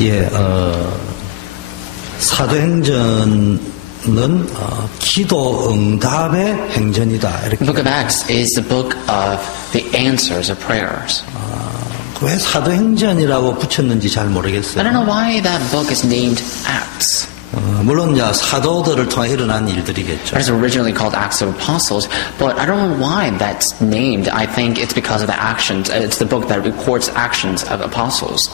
예, 사도행전은 기도 응답의 행전이다. 이렇게. The book of Acts is the book of the answers of prayers. 왜 사도행전이라고 붙였는지 잘 I 모르겠어요. don't know why that book is named Acts. 물론 이제 사도들을 통해 일어난 일들이겠죠. It was originally called Acts of Apostles, but I don't know why that's named. I think it's because of the actions. It's the book that records actions of apostles.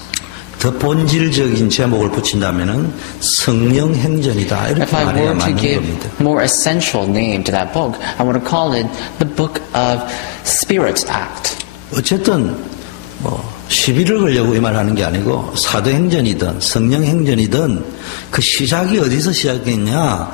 더 본질적인 제목을 붙인다면은 성령 행전이다. 이렇게 If I 말해야 were to 맞는 give 겁니다. more essential name to that book, I would call it the book of Spirit's Act. 어쨌든 시비를 걸려고 이 말하는 게 아니고 사도행전이든 성령행전이든 그 시작이 어디서 시작됐냐?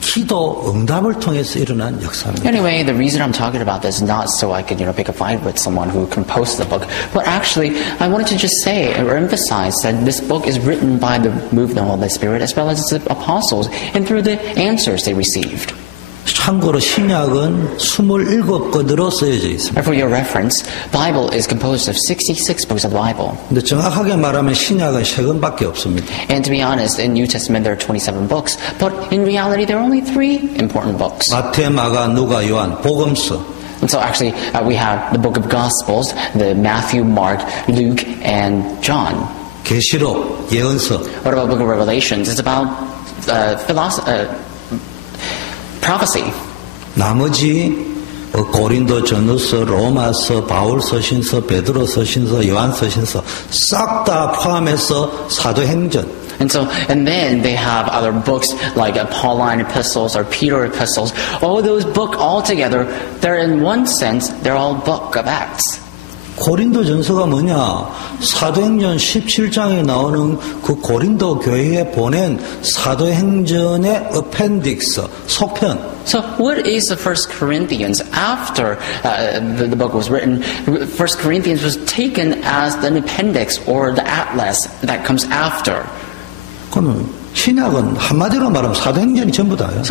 기도 응답을 통해서 일어난 역사입니다. Anyway, the reason I'm talking about this is not so I can, pick a fight with someone who composed the book, but actually, I wanted to just say or emphasize that this book is written by the movement of the Holy Spirit as well as the apostles and through the answers they received. 참고로 신약은 27권으로 쓰여져 있습니다. And for your reference, Bible is composed of 66 books of the Bible. 근데 정확하게 말하면 신약은 3권밖에 없습니다. And to be honest, in New Testament there are 27 books, but in reality there are only 3 important books. 마태, 마가, 누가, 요한, 복음서. And so actually we have the book of Gospels, the Matthew, Mark, Luke, and John. 계시록, 예언서. What about the book of Revelations? It's about prophecy. 나머지 고린도 전후서, 로마서, 바울 서신서, 베드로 서신서, 요한 서신서 싹 다 포함해서 사도행전. And then they have other books like Pauline epistles or Peter epistles. All those books all together, they're in one sense, they're all book of Acts. 고린도 전서가 뭐냐? 사도행전 17장에 나오는 그 고린도 교회에 보낸 사도행전의 appendix, 속편. So what is the First Corinthians? After the book was written, First Corinthians was taken as an appendix or the atlas that comes after. 그는 신약은 한마디로 말하면 사도행전이 전부 다예요.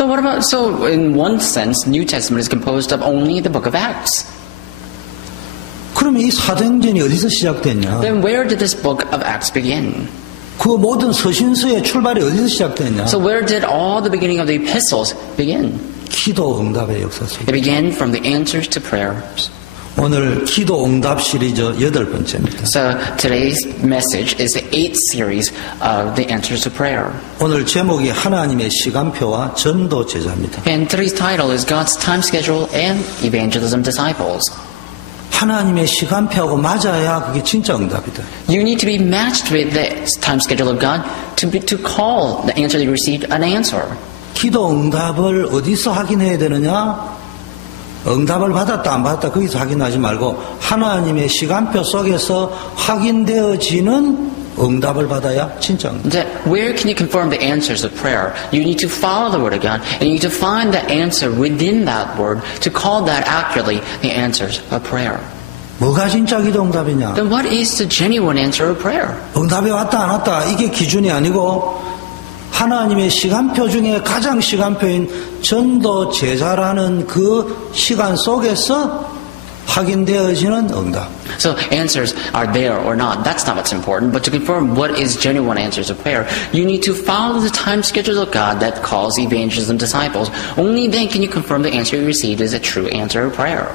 So in one sense, New Testament is composed of only the book of Acts. 그러면 이 사도행전이 어디서 시작됐냐? Then where did this book of Acts begin? 그 모든 서신서의 출발이 어디서 시작됐냐? So where did all the beginning of the epistles begin? 기도 응답의 역사 속에. It began from the answers to prayers. 오늘 기도 응답 시리즈 8번째입니다. So today's message is the 8th series of the answers to prayer. 오늘 제목이 하나님의 시간표와 전도 제자입니다. And today's title is God's time schedule and evangelism disciples. 하나님의 시간표하고 맞아야 그게 진짜 응답이다. You need to be matched with the time schedule of God to call the answer that you received an answer. 기도 응답을 어디서 확인해야 되느냐? 응답을 받았다 안 받았다 거기서 확인하지 말고 하나님의 시간표 속에서 확인되어지는 응답을 받아야 진짜 응답. Where can you confirm the answers of prayer? You need to follow the word of God and you need to find the answer within that word to call that accurately the answers of prayer. 뭐가 진짜 기도 응답이냐? Then what is the genuine answer of prayer? 응답이 왔다 안 왔다 이게 기준이 아니고 하나님의 시간표 중에 가장 시간표인 전도 제자라는 그 시간 속에서 확인되어지는 응답. So answers are there or not. That's not what's important. But to confirm what is genuine answers of prayer, you need to follow the time schedules of God that calls evangelism disciples. Only then can you confirm the answer you received is a true answer of prayer.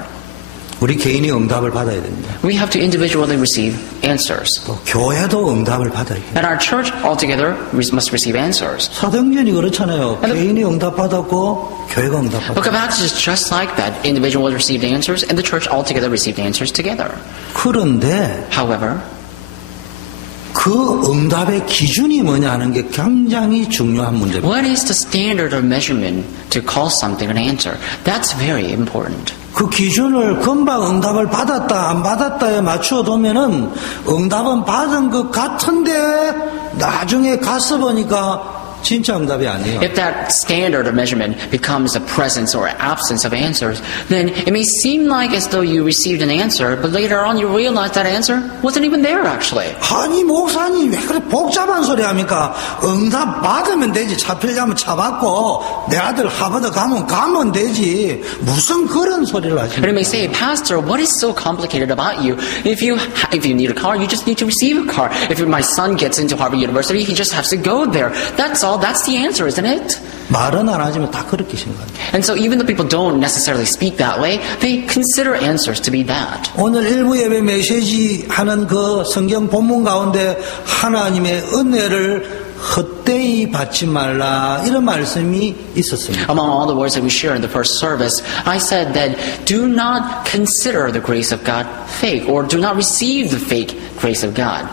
우리 개인이 응답을 받아야 됩니다. We have to individually receive answers. 또 교회도 응답을 받아야 돼요. And our church altogether must receive answers. 사도행전이 그렇잖아요. 개인이 응답 받았고 교회가 응답 받았고. Book of Acts is just like that. Individuals received answers and the church altogether received answers together. 그런데 However, 그 응답의 기준이 뭐냐 하는 게 굉장히 중요한 문제입니다. what is the standard of measurement to call something an answer? That's very important. 그 기준을 금방 응답을 받았다 안 받았다에 맞추어 두면은 응답은 받은 것 같은데 나중에 가서 보니까 진짜 응답이 아니에요. If that standard of measurement becomes a presence or absence of answers, then it may seem like as though you received an answer, but later on you realize that answer wasn't even there actually. 아니 목사님 왜 그래 복잡한 소리 합니까? 응답 받으면 되지. 차필려면 차받고 내 아들 하버드 가면 되지. 무슨 그런 소리를 And it may 하십니까? say, Pastor, what is so complicated about you? If you need a car, you just need to receive a car. If my son gets into Harvard University, he just has to go there. That's all. That's the answer, isn't it? 말은 안 하지만 다 그렇게 생각합니다. And so even though people don't necessarily speak that way, they consider answers to be that. 오늘 일부 예배 메시지 하는 그 성경 본문 가운데 하나님의 은혜를 헛되이 받지 말라 이런 말씀이 있었습니다. Among all the words that we share in the first service, I said that do not consider the grace of God fake, or do not receive the fake grace of God.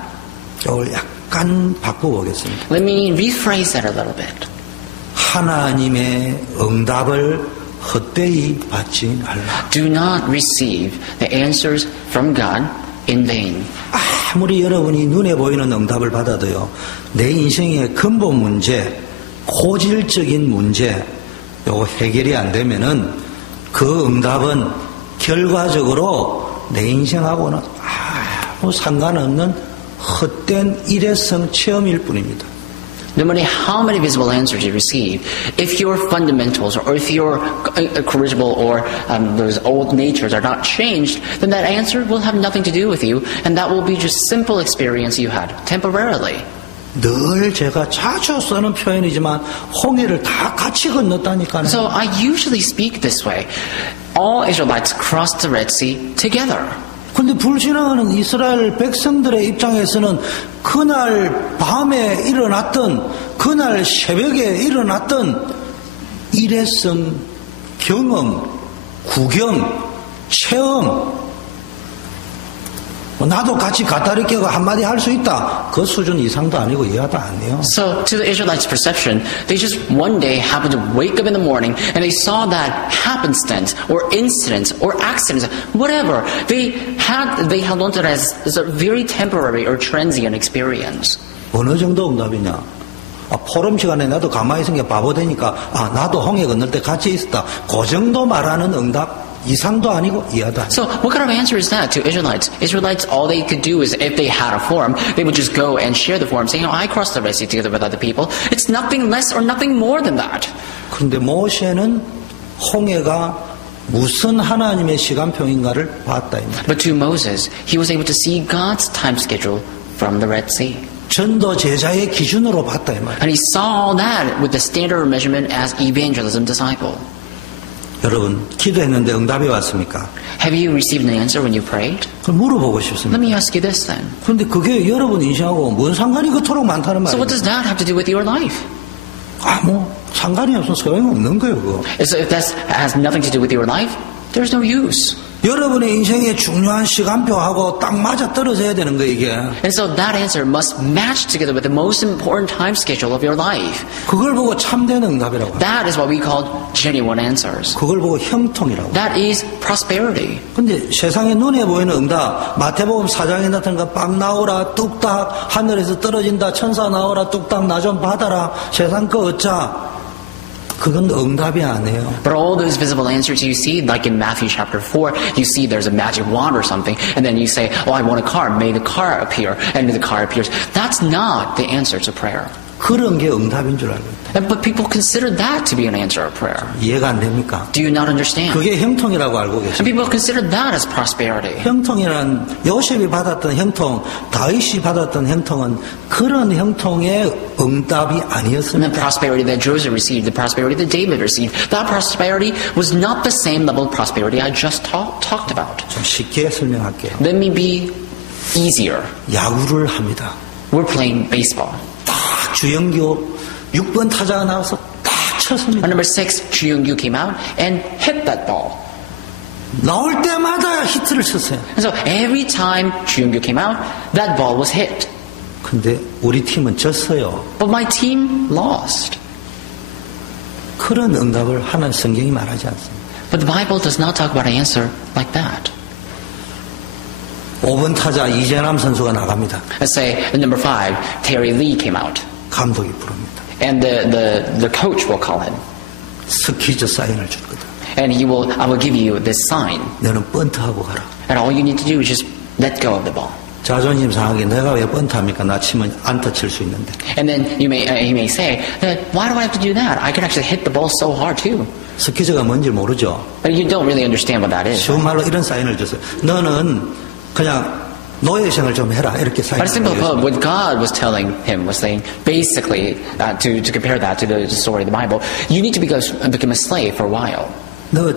이걸 약간 바꿔보겠습니다. Let me rephrase that a little bit. 하나님의 응답을 헛되이 받지 말라. Do not receive the answers from God in vain. 아무리 여러분이 눈에 보이는 응답을 받아도요, 내 인생의 근본 문제, 고질적인 문제, 요거 해결이 안 되면은 그 응답은 결과적으로 내 인생하고는 아무 상관없는 헛된 일회성 체험일 뿐입니다. No matter how many visible answers you receive, if your fundamentals or if your corrigible or those old natures are not changed, then that answer will have nothing to do with you, and that will be just simple experience you had temporarily. 늘 제가 자주 쓰는 표현이지만 홍해를 다 같이 건넜다니까요. So I usually speak this way. All Israelites crossed the Red Sea together. 근데 불신앙하는 이스라엘 백성들의 입장에서는 그날 밤에 일어났던, 그날 새벽에 일어났던 일회성 경험, 구경, 체험, 나도 같이 가다리 깨고 한마디 할 수 있다. 그 수준 이상도 아니고 이하도 아니에요. So to the Israelites' perception, they just one day happened to wake up in the morning and they saw that happenstance or incident or accident, whatever. They held on to it as a very temporary or transient experience. 어느 정도 응답이냐? 포럼 시간에 나도 가만히 있은 게 바보 되니까 나도 홍해 건널 때 같이 있었다. 그 정도 말하는 응답 이상도 아니고 이하도 아니고. So what kind of answer is that to Israelites? Israelites, all they could do is if they had a forum, they would just go and share the forum, saying, I crossed the Red Sea together with other people. It's nothing less or nothing more than that. 그런데 모세는 홍해가 무슨 하나님의 시간표인가를 봤다. But to Moses, he was able to see God's time schedule from the Red Sea. 전도 제자의 기준으로 봤다 이 말이에요. And he saw all that with the standard of measurement as evangelism disciple. 여러분 기도했는데 응답이 왔습니까? Have you received an answer when you prayed? 그걸 물어보고 Let 싶습니다. me ask you this then. 그런데 그게 여러분 인생하고 뭔 상관이 그토록 많다는 So what 말이에요. does that have to do with your life? 상관이 없으면 소용없는 거예요 그거. So if that has nothing to do with your life, there's no use. 여러분의 인생의 중요한 시간표하고 딱 맞아 떨어져야 되는 거 이게. And so that answer must match together with the most important time schedule of your life. 그걸 보고 참된 응답이라고. That is what we call genuine answers. 그걸 보고 형통이라고. That is prosperity. 근데 세상에 눈에 보이는 응답, 마태복음 4장에 나타난 거 빵 나오라 뚝딱 하늘에서 떨어진다 천사 나오라 뚝딱 나 좀 받아라 세상 거 얻자. 그건 응답이 아니에요. But all those visible answers you see, like in Matthew chapter 4, you see there's a magic wand or something, and then you say, oh, I want a car, may the car appear, and the car appears. That's not the answer to prayer. 그런 게 응답인 줄 알고 있다. But people consider that to be an answer of prayer. 이해가 안 됩니까? Do you not understand? 그게 형통이라고 알고 And 계십니다. people consider that as prosperity. 형통이란 요셉이 받았던 형통, 다윗이 받았던 형통은 그런 형통의 응답이 And the 아니었습니다. prosperity that Joseph received, the prosperity that David received, that prosperity was not the same level of prosperity I just talked about. 좀 쉽게 설명할게요. Let me be easier. 야구를 합니다. We're playing baseball. 딱 주영규 6번 타자가 나와서 딱 쳤습니다. On number 6, Chu Young-gyu came out and hit that ball. 나올 때마다 히트를 쳤어요. And so every time Chu Young-gyu came out, that ball was hit. 근데 우리 팀은 졌어요. But my team lost. 그런 응답을 하는 성경이 말하지 않습니다. But the Bible does not talk about an answer like that. 5번 타자 이재남 선수가 나갑니다. Let's say at number 5, Terry Lee came out. 감독이 부릅니다. And the coach will call him. 스키즈 사인을 줄 거다. And I will give you this sign. 너는 번트하고 가라. And all you need to do is just let go of the ball. 자존심 상하게 내가 왜 번트합니까? 나 치면 안타 칠 수 있는데. And then he may say, why do I have to do that? I can actually hit the ball so hard too. 스키즈가 뭔지 모르죠. But you don't really understand what that is. 쉬운 말로 이런 사인을 줬어요. 너는 그냥 노예생을 좀 해라. 이렇게 사인을 But simply put, 줬어요. what God was telling him was saying, basically, to compare that to the story of the Bible, you need to become a slave for a while. 너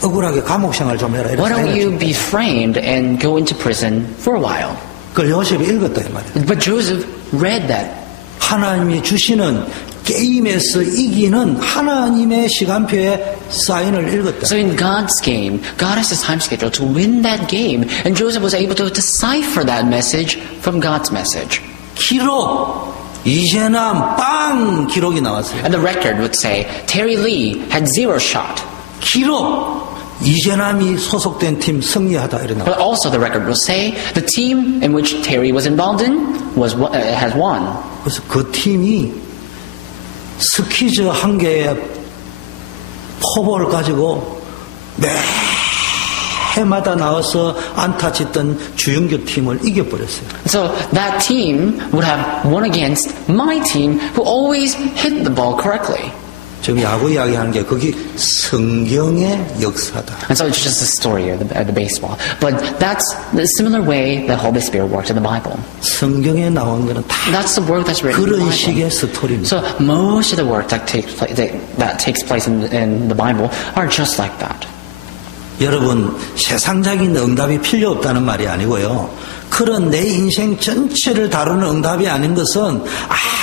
억울하게 감옥 생활 좀 해라. 이런 Why don't 사인을 you 줬어요. be framed and go into prison for a while? 그걸 요셉이 읽었다 이 말이에요. But Joseph read that. 하나님이 주시는 게임에서 이기는 하나님의 시간표에 사인을 읽었다. So in God's game, God has a time schedule to win that game, and Joseph was able to decipher that message from God's message. 기록 이재남 빵 기록이 나왔어요. And the record would say Terry Lee had 0 shot. 기록 이재남이 소속된 팀 승리하다 이래 나와. But also the record will say the team in which Terry was involved in has won. 그래서 그 팀이 스키즈 한 개의 포볼을 가지고 매 해마다 나와서 안타 짓던 주영규 팀을 이겨버렸어요. So that team would have won against my team, who always hit the ball correctly. 지금 야구 이야기하는 게 그게 성경의 역사다. And so it's just a story of the baseball. But that's the similar way the Holy Spirit works in the Bible. 성경에 나온 거는 다 That's the work that's written in the 그런 Bible. 식의 스토리입니다. So most of the work that takes place in the Bible are just like that. 여러분 세상적인 응답이 필요 없다는 말이 아니고요. 그런 내 인생 전체를 다루는 응답이 아닌 것은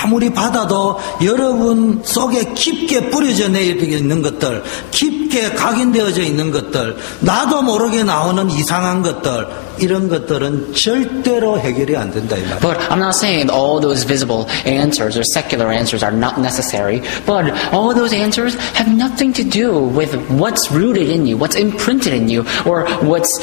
아무리 받아도 여러분 속에 깊게 뿌려져 있는 것들, 깊게 각인되어져 있는 것들, 나도 모르게 나오는 이상한 것들, 이런 것들은 절대로 해결이 안 된다 이 말이에요. But I'm not saying all those visible answers or secular answers are not necessary, but all those answers have nothing to do with what's rooted in you, what's imprinted in you, or what's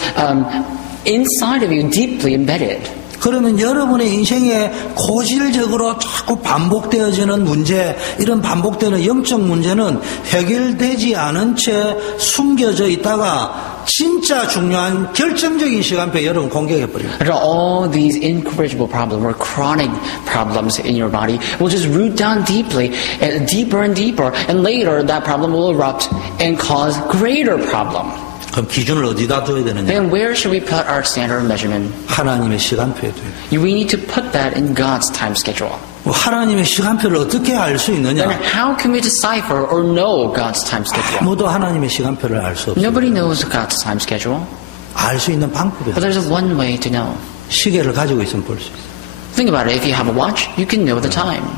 inside of you, deeply embedded. 그러면 여러분의 인생에 고질적으로 자꾸 반복되어지는 문제, 이런 반복되는 영적 문제는 해결되지 않은 채 숨겨져 있다가 진짜 중요한 결정적인 시간표에 여러분 공격해버립니다. And all these incorrigible problems or chronic problems in your body will just root down deeply, and deeper and deeper, and later that problem will erupt and cause greater problem. 그럼 기준을 어디다 둬야 되느냐? Then where should we put our standard of measurement? 하나님의 시간표에 둬요. We need to put that in God's time schedule. 하나님의 시간표를 어떻게 알 수 Then 있느냐? how can we decipher or know God's time schedule? 아무도 하나님의 시간표를 알 수 없어요. Nobody knows God's time schedule, 알 수 있는 방법이 but there's one way to know. 시계를 가지고 있으면 볼 수 있어요. Think about it. If you have a watch, you can know the time.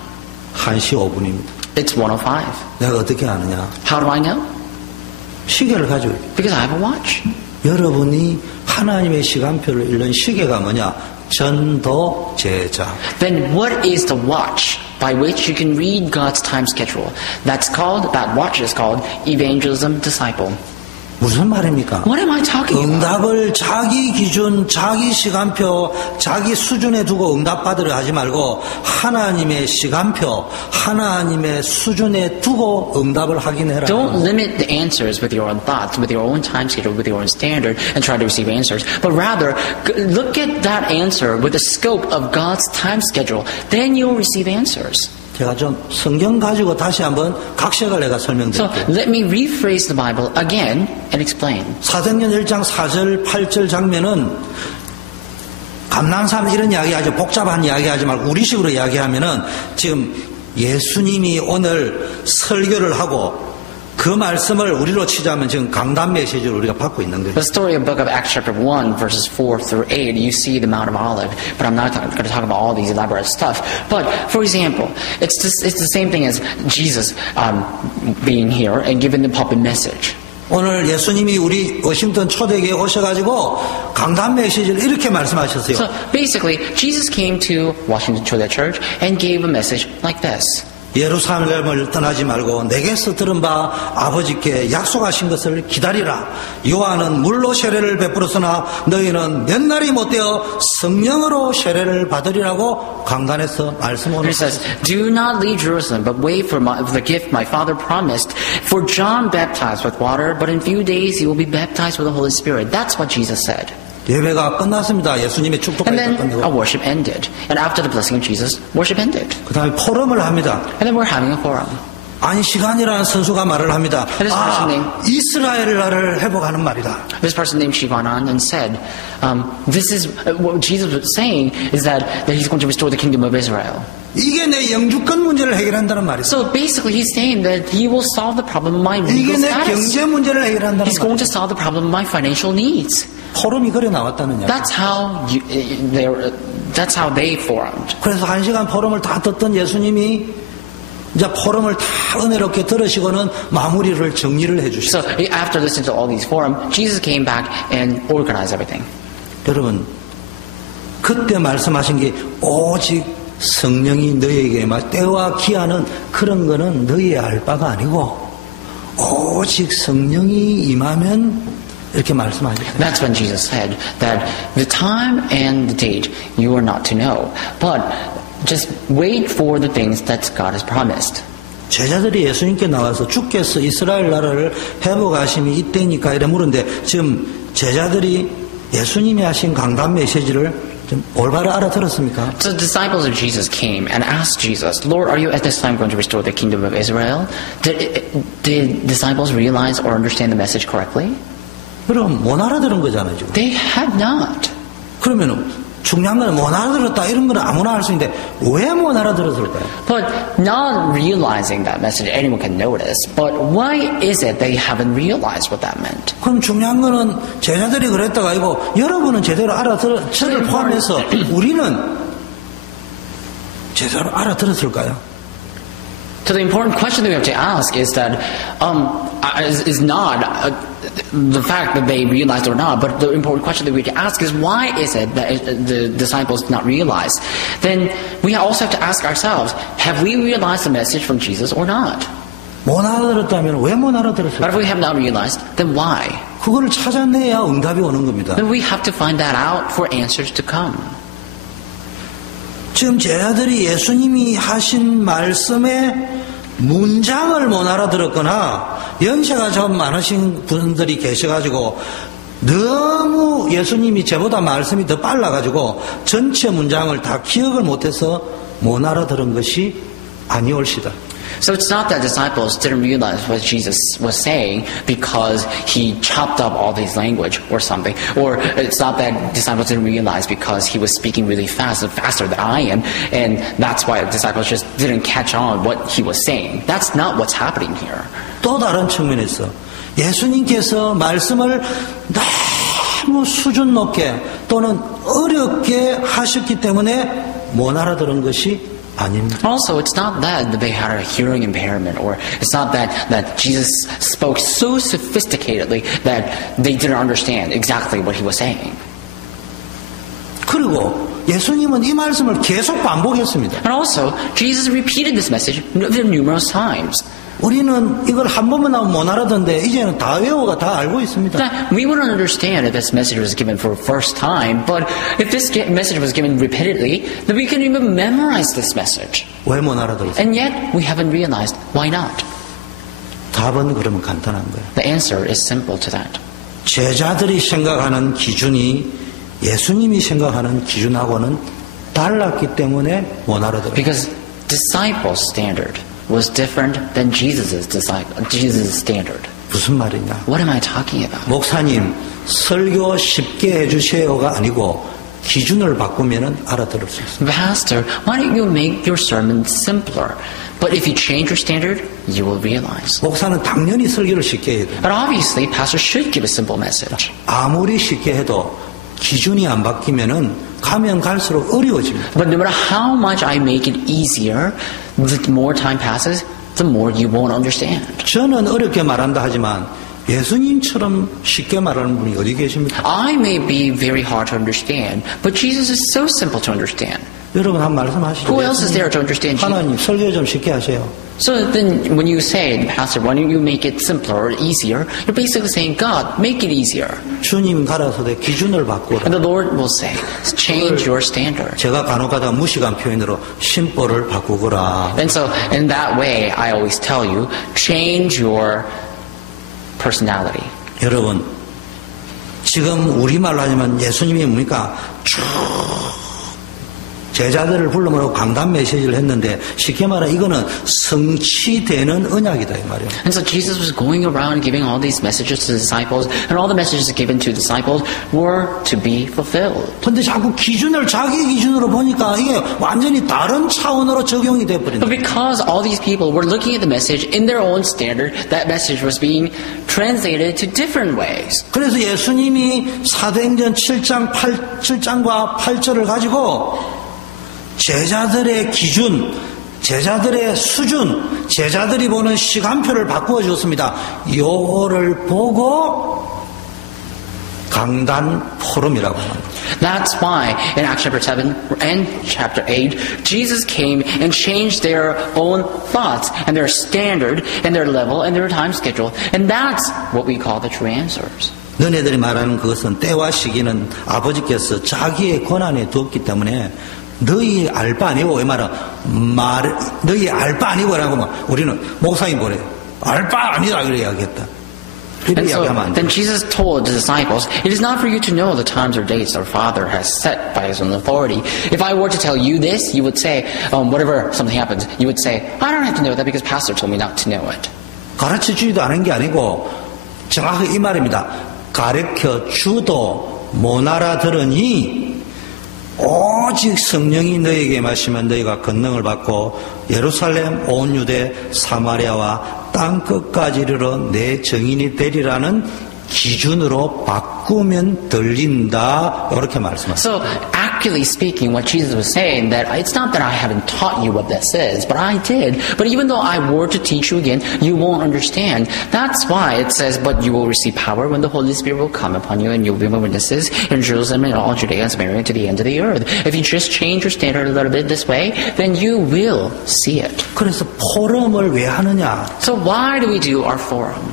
1시 5분입니다. It's 1:05. 내가 어떻게 아느냐? How do I know? 시계를 가지고 있어요. Because I have a watch. 여러분이 하나님의 시간표를 읽는 시계가 뭐냐? 전도 제자. Then what is the watch by which you can read God's time schedule? That watch is called evangelism disciple. 무슨 말입니까? What am I talking about? 응답을 자기 기준, 자기 시간표, 자기 수준에 두고 응답받으려 하지 말고 하나님의 시간표, 하나님의 수준에 두고 응답을 하긴 해라. Don't limit the answers with your own thoughts, with your own time schedule, with your own standard, and try to receive answers. But rather, look at that answer with the scope of God's time schedule. Then you'll receive answers. 제가 좀 성경 가지고 다시 한번 각색을 내가 So 설명드릴게요. let me rephrase the Bible again and explain. 사도행전 1장 4절 8절 장면은 감난산 이런 이야기 아주 복잡한 이야기 하지 말고 우리식으로 이야기하면은 지금 예수님이 오늘 설교를 하고 그 말씀을 우리로 치자면 지금 강단 메시지를 우리가 받고 있는 거예요. The story of book of Acts chapter 1 verses 4 through 8, you see the Mount of Olive, but I'm not going to talk about all these elaborate stuff. But for example, it's the same thing as Jesus being here and giving the pulpit message. 오늘 예수님이 우리 워싱턴 초대교회에 오셔가지고 강단 메시지를 이렇게 말씀하셨어요. So basically, Jesus came to Washington Choda Church and gave a message like this. 예루살렘을 떠나지 말고 내게서 들은 바 아버지께 약속하신 것을 기다리라. 요한은 물로 세례를 베풀었으나 너희는 몇 날이 못되어 성령으로 세례를 받으리라고 강단에서 말씀하고 He says, "Do not leave Jerusalem, but wait for the gift my Father promised. For John baptized with water, but in few days he will be baptized with the Holy Spirit." That's what Jesus said. 예배가 끝났습니다. 예수님의 And 축도까지 then 끝내고 our worship ended. And after the blessing of Jesus, worship ended. 그 다음에 포럼을 합니다. And then we're having a forum. 안시간이라는 선수가 말을 합니다. And this person named, 이스라엘 나라를 회복하는 말이다. this person named Shivanan and said, this is what Jesus was saying is that he's going to restore the kingdom of Israel. 이게 내 영주권 문제를 해결한다는 말이다. So basically he's saying that he will solve the problem of my 이게 legal 내 status. 경제 문제를 해결한다는 He's going 말이다. to solve the problem of my financial needs. 포럼이 그래 나왔다는 이야기. That's how they formed. 그래서 1시간 포럼을 다 듣던 예수님이 이제 포럼을 다 은혜롭게 들으시고는 마무리를 정리를 해주시죠. So after listening to all these forums, Jesus came back and organized everything. 여러분, 그때 말씀하신 게 오직 성령이 너희에게 때와 기한은 그런 거는 너희 알 바가 아니고 오직 성령이 임하면 이렇게 말씀하셨어요. That's when Jesus said that the time and the date you are not to know, but just wait for the things that God has promised. 제자들이 예수님께 나와서 주께서 이스라엘 나라를 회복하심이 이때니까 이래 물었는데 지금 제자들이 예수님이 하신 강단 메시지를 좀 올바로 알아들었습니까? So the disciples of Jesus came and asked Jesus, Lord, are you at this time going to restore the kingdom of Israel? Did disciples realize or understand the message correctly? 그럼 못 알아들은 거잖아요, 지금. They had not. 그러면은 중요한 건 못 알아들었다 이런 건 아무나 할 수 있는데 왜 못 알아들었을까요? But not realizing that message, anyone can notice. But why is it they haven't realized what that meant? 그럼 중요한 거는 제자들이 그랬다가 아니고 여러분은 제대로 저를 포함해서 우리는 제대로 알아들었을까요? So the important question that we have to ask is that is not the fact that they realized or not, but the important question that we have to ask is why is it that the disciples did not realize? Then we also have to ask ourselves, have we realized the message from Jesus or not? 못 알아들었다면 왜 못 But 알아들었을까요? if we have not realized, then why? 그거를 찾아내야 응답이 오는 겁니다. Then we have to find that out for answers to come. 지금 제자들이 예수님이 하신 말씀의 문장을 못 알아들었거나 연세가 좀 많으신 분들이 계셔가지고 너무 예수님이 저보다 말씀이 더 빨라가지고 전체 문장을 다 기억을 못해서 못 알아들은 것이 아니올시다. So it's not that disciples didn't realize what Jesus was saying because he chopped up all these language or something. Or it's not that disciples didn't realize because he was speaking really fast and faster than I am, and that's why the disciples just didn't catch on what he was saying. That's not what's happening here. 또 다른 측면에서 예수님께서 말씀을 너무 수준 높게 또는 어렵게 하셨기 때문에 못 알아들은 것이 아닙니다. Also, it's not that they had a hearing impairment, or it's not that Jesus spoke so sophisticatedly that they didn't understand exactly what he was saying. 그리고 예수님은 이 말씀을 계속 반복했습니다. And also, Jesus repeated this message numerous times. 우리는 이걸 한 번만 하면 못 알아듣는데 이제는 다 외워가 다 알고 있습니다. Now, we wouldn't understand if this message was given for the first time, but if this message was given repeatedly, then we can even memorize this message. 왜 못 알아들었어요? And yet, we haven't realized why not. 답은 그러면 간단한 거예요. The answer is simple to that. 제자들이 생각하는 기준이 예수님이 생각하는 기준하고는 달랐기 때문에 못 알아들어요. Because disciples' standard was different than Jesus' standard. 무슨 말이냐? What am I talking about? 목사님, 설교 쉽게 해주세요가 아니고 기준을 바꾸면 알아들을 수 있어요. Pastor, why don't you make your sermon simpler? But if you change your standard, you will realize. 목사는 당연히 설교를 쉽게 해야 돼요. But obviously, pastor should give a simple message. 아무리 쉽게 해도 기준이 안 바뀌면은 가면 갈수록 어려워집니다. But no matter how much I make it easier, the more time passes, the more you won't understand. 저는 어렵게 말한다 하지만 예수님처럼 쉽게 말하는 분이 어디 계십니까? I may be very hard to understand, but Jesus is so simple to understand. 여러분 한 말씀하시죠. Who else is there to understand Jesus? 하나님 설교 좀 쉽게 하세요. So then when you say, Pastor, why don't you make it simpler or easier? You're basically saying, God, make it easier. 주님 가라사대 기준을 바꾸라. And the Lord will say, change your standard. 제가 간혹가다 무식한 표현으로 심보를 바꾸거라. And so in that way, I always tell you, change your personality. 여러분, 지금 우리말로 하자면 예수님이 뭡니까? 쭉 제자들을 불러모으고 강단 메시지를 했는데 쉽게 말하면 이거는 성취되는 언약이다 이 말이에요. And so Jesus was going around giving all these messages to the disciples, and all the messages given to the disciples were to be fulfilled. 근데 자꾸 기준을 자기 기준으로 보니까 이게 완전히 다른 차원으로 적용이 돼버린다. But because all these people were looking at the message in their own standard, that message was being translated to different ways. 그래서 예수님이 사도행전 7장과 8절을 가지고 제자들의 기준, 제자들의 수준, 제자들이 보는 시간표를 바꾸어 줬습니다. 요거를 보고 강단 포럼이라고 합니다. That's why in Acts chapter 7 and chapter 8, Jesus came and changed their own thoughts and their standard and their level and their time schedule. And that's what we call the true answers. 너네들이 말하는 그것은 때와 시기는 아버지께서 자기의 권한에 두었기 때문에 너희 알 바 아니고 왜 너희 알 바 아니고라고 막 우리는 목사님 보래 알 바 아니다 그래 이야기했다. And so then Jesus told the disciples, it is not for you to know the times or dates our Father has set by His own authority. If I were to tell you this, you would say, whatever something happens, you would say, I don't have to know that because Pastor told me not to know it. 가르쳐 주지도 않은 게 아니고 정확하게 이 말입니다. 가르쳐 주도 못 알아들으니 오직 성령이 너에게 마시면 너희가 권능을 받고 예루살렘 온 유대 사마리아와 땅 끝까지 이르러 내 증인이 되리라는 기준으로 바꾸면 들린다 이렇게 말씀하셨습니다. So accurately speaking, what Jesus was saying that it's not that I haven't taught you what this is, but I did. But even though I were to teach you again, you won't understand. That's why it says, but you will receive power when the Holy Spirit will come upon you, and you'll be my witnesses in Jerusalem and all Judea and Samaria to the end of the earth. If you just change your standard a little bit this way, then you will see it. 그래서 포럼을 왜 하느냐? So why do we do our forum?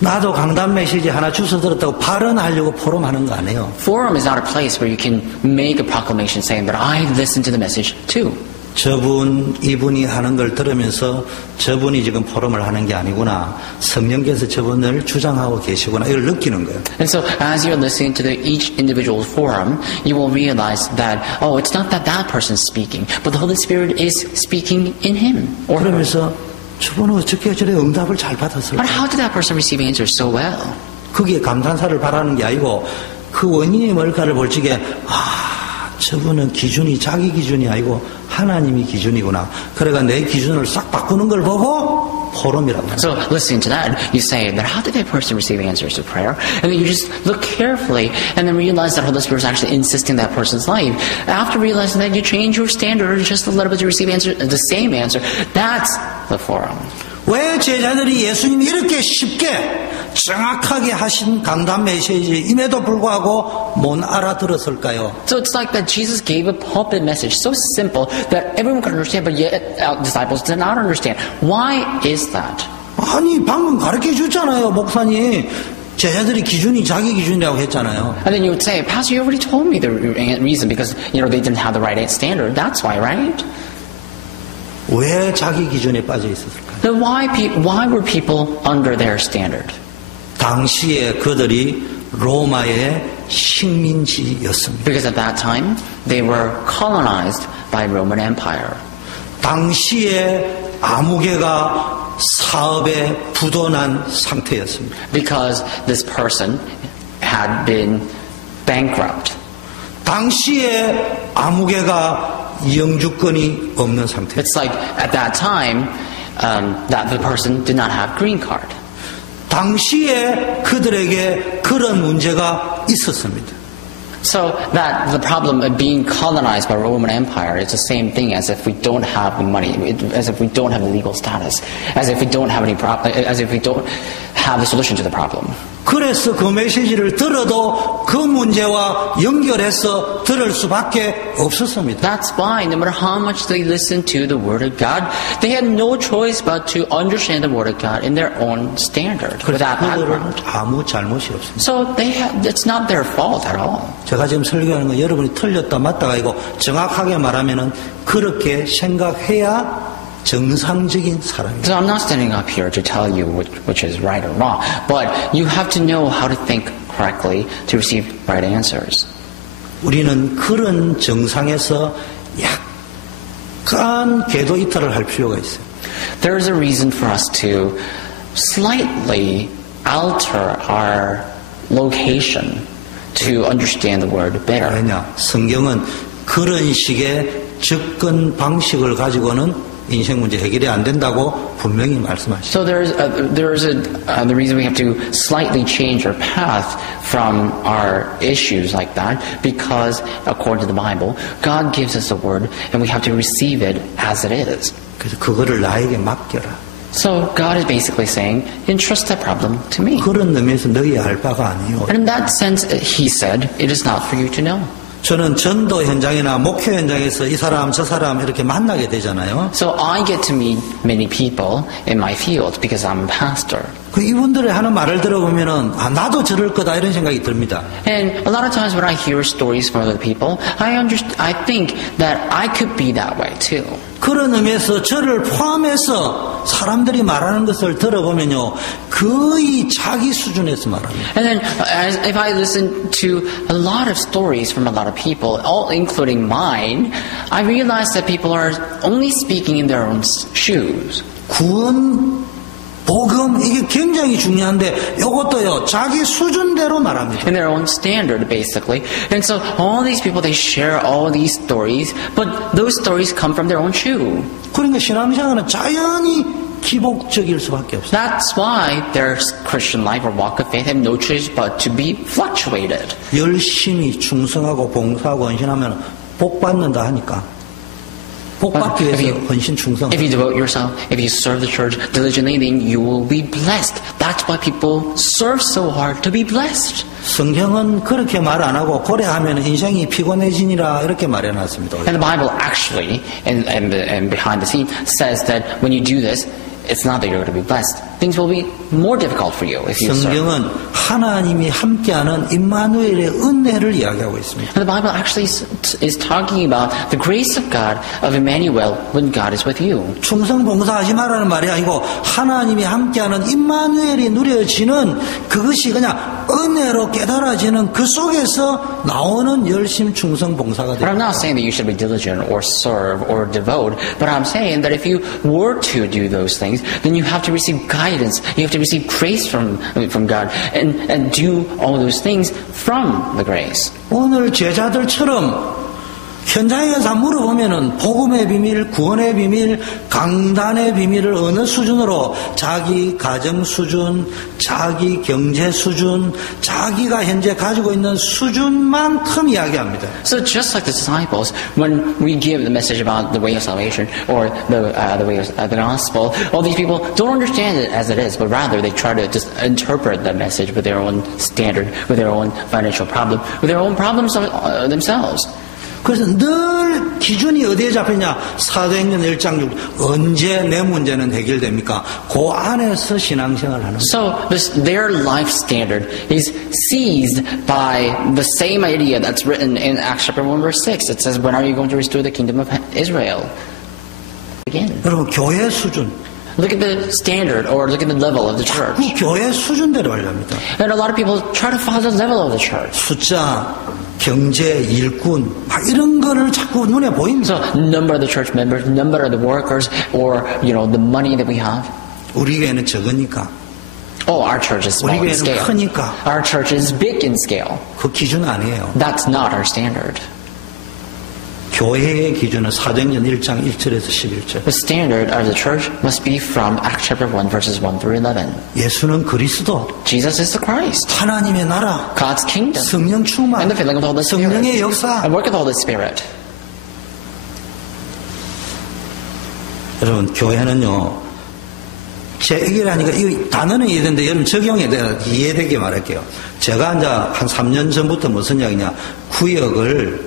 나도 강단 메시지 하나 주워 들었다고 발언하려고 포럼하는 거 아니에요. Forum is not a place where you can make a proclamation saying that I listened to the message too. 이분이 하는 걸 들으면서 저분이 지금 포럼을 하는 게 아니구나. 성령께서 저분을 주장하고 계시구나. 이걸 느끼는 거예요. And so as you're listening to each individual forum, you will realize that, it's not that person's speaking, but the Holy Spirit is speaking in him. Or 그러면서 저분은 어떻게 저래 응답을 잘 받았을까? But how did that person receive answers so well? 거기에 감탄사를 바라는 게 아니고 그 원인이 뭘까를 볼 적에 저분은 기준이 자기 기준이 아니고 하나님이 기준이구나. 그래가 내 기준을 싹 바꾸는 걸 보고 포럼이라고 합니다. So listening to that, you say that how did that person receive answers to prayer? And then you just look carefully and then realize that Holy Spirit is actually insisting that person's life. After realizing that, you change your standard just a little bit to receive the same answer. That's the forum. 왜 제자들이 예수님이 이렇게 쉽게 정확하게 하신 강단 메시지임에도 불구하고 못 알아들었을까요? So it's like that Jesus gave a pulpit message so simple that everyone could understand, but yet disciples did not understand. Why is that? 아니 방금 가르쳐 줬잖아요, 목사님. 제자들이 기준이 자기 기준이라고 했잖아요. And then you would say, Pastor, you already told me the reason because they didn't have the right standard. That's why, right? 왜 자기 기준에 빠져 있었을까요? Then why were people under their standard? 당시에 그들이 로마의 식민지였습니다. Because at that time, they were colonized by Roman Empire. 당시에 아무개가 사업에 부도난 상태였습니다. Because this person had been bankrupt. 당시에 아무개가 영주권이 없는 상태. It's like at that time that the person did not have green card. 당시에 그들에게 그런 문제가 있었습니다. So that the problem of being colonized by Roman Empire is the same thing as if we don't have the money, as if we don't have the legal status, as if we don't have any have the solution to the problem. 그래서 그 메시지를 들어도 그 문제와 연결해서 들을 수밖에 없었습니다. That's why no matter how much they listen to the Word of God, they had no choice but to understand the Word of God in their own standard, without 그들은 background. 아무 잘못이 없습니다. So it's not their fault at all. 제가 지금 설교하는 건 여러분이 틀렸다 맞다가 아니고 정확하게 말하면은 그렇게 생각해야 정상적인 사람입니다. So I'm not standing up here to tell you which is right or wrong, but you have to know how to think correctly to receive right answers. 우리는 그런 정상에서 약간 궤도 이탈을 할 필요가 있어요. There is a reason for us to slightly alter our location to understand the word better. 왜냐? 성경은 그런 식의 접근 방식을 가지고는 인생 문제 해결이 안 된다고 분명히 말씀하시죠. So the reason we have to slightly change our path from our issues like that, because according to the Bible, God gives us a word and we have to receive it as it is. 그래서 그거를 나에게 맡겨라. So God is basically saying, entrust that problem to me. 그런 의미에서 너희 알 바가 아니요. And in that sense, he said, it is not for you to know. 저는 전도 현장이나 목회 현장에서 이 사람 저 사람 이렇게 만나게 되잖아요. So I get to meet many people in my field because I'm a pastor. 그 이분들의 하는 말을 들어보면은 나도 저럴 거다 이런 생각이 듭니다. And a lot of times when I hear stories from other people, I think that I could be that way too. 그런 의미에서 저를 포함해서 사람들이 말하는 것을 들어보면요, 거의 자기 수준에서 말합니다. And then if I listen to a lot of stories from a lot of people, all including mine, I realize that people are only speaking in their own shoes. 구원, 복음 이게 굉장히 중요한데 이것도요 자기 수준대로 말합니다. In their own standard, basically. And so all these people, they share all these stories, but those stories come from their own shoe. 그러니까 신앙생활은 자연히 기복적일 수밖에 없어요. That's why their Christian life or walk of faith have no choice but to be fluctuated. 열심히 충성하고 봉사하고 헌신하면 복 받는다 하니까 복 받기 위해서 헌신 충성. If you devote yourself, if you serve the church diligently, then you will be blessed. That's why people serve so hard to be blessed. 성경은 그렇게 말 안 하고 고려하면 인생이 피곤해지니라 이렇게 말해놨습니다. And the Bible actually, and behind the scene, says that when you do this, it's not that you're going to be blessed. Things will be more difficult for you if you serve. 성경은 하나님이 함께하는 임마누엘의 은혜를 이야기하고 있습니다. And the Bible actually is talking about the grace of God, of Emmanuel, when God is with you. 충성 봉사하지 말라는 말이 아니고 하나님이 함께하는 임마누엘이 누려지는 그것이 그냥 은혜로 깨달아지는 그 속에서 나오는 열심 충성 봉사가 But I'm 됩니다. not saying that you should be diligent or serve or devote, but I'm saying that if you were to do those things, then you have to receive guidance, you have to receive grace from God, and do all those things from the grace. 오늘 제자들처럼 현장에 가서 물어보면은 복음의 비밀, 구원의 비밀, 강단의 비밀을 어느 수준으로 자기 가정 수준, 자기 경제 수준, 자기가 현재 가지고 있는 수준만큼 이야기합니다. So just like the disciples, when we give the message about the way of salvation or the way of the gospel, all these people don't understand it as it is, but rather they try to just interpret the message with their own standard, with their own financial problem, with their own problems themselves. 그래서 늘 기준이 어디에 잡히냐? 사도행전 1장 6 언제 내 문제는 해결됩니까? 그 안에서 신앙생활을 하는 거예요. So their life standard is seized by the same idea that's written in Acts chapter 1 verse 6. It says, when are you going to restore the kingdom of Israel? Again. 여러분 교회 수준 Look at the standard or look at the level of the church. 그 교회 수준대로 하려합니다. And a lot of people try to follow the level of the church. 숫자, 경제, 일꾼 막 이런 거를 자꾸 눈에 보입니다. So number of the church members, number of the workers, or the money that we have. 우리 교회는 적으니까 Oh, our church is small 우리 in 교회는 scale. 크니까 Our church is big in scale. 그 기준 아니에요. That's not our standard. 교회의 기준은 사도행전 1장 1절에서 11절. The standard of the church must be from Acts chapter 1 verses 1 through 11. 예수는 그리스도, Jesus is the Christ. 하나님의 나라, God's kingdom. 성령 충만, And the filling of the Holy Spirit. 성령의 역사. And work of the Holy Spirit. 여러분 교회는요 제 얘기를 하니까 이 단어는 이해되는데 여러분 적용에 대해 이해되게 말할게요. 제가 이제 한 3년 전부터 무슨 이야기냐. 구역을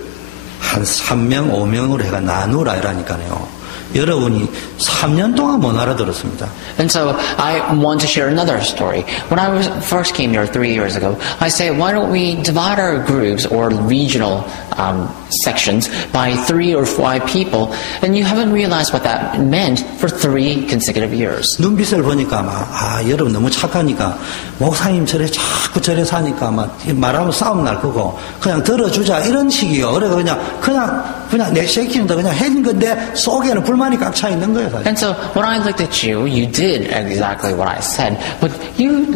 한 3명, 5명으로 해가 나누라 이라니까요. 여러분이 3년 동안 못 알아들었습니다. And so I want to share another story. When I first came here 3 years ago, I said, why don't we divide our groups or regional sections by 3 or 5 people, and you haven't realized what that meant for 3 consecutive years. 눈빛을 보니까 여러분 너무 착하니까 목사님 자꾸 저래 사니까 말하면 싸움 날 거고 그냥 들어주자 이런 식이요. 그래서 그냥 내 시키는데 그냥 해준 건데 속에는 불만이 꽉 차 있는 거예요. 사실. And so when I looked at you, you did exactly what I said, but you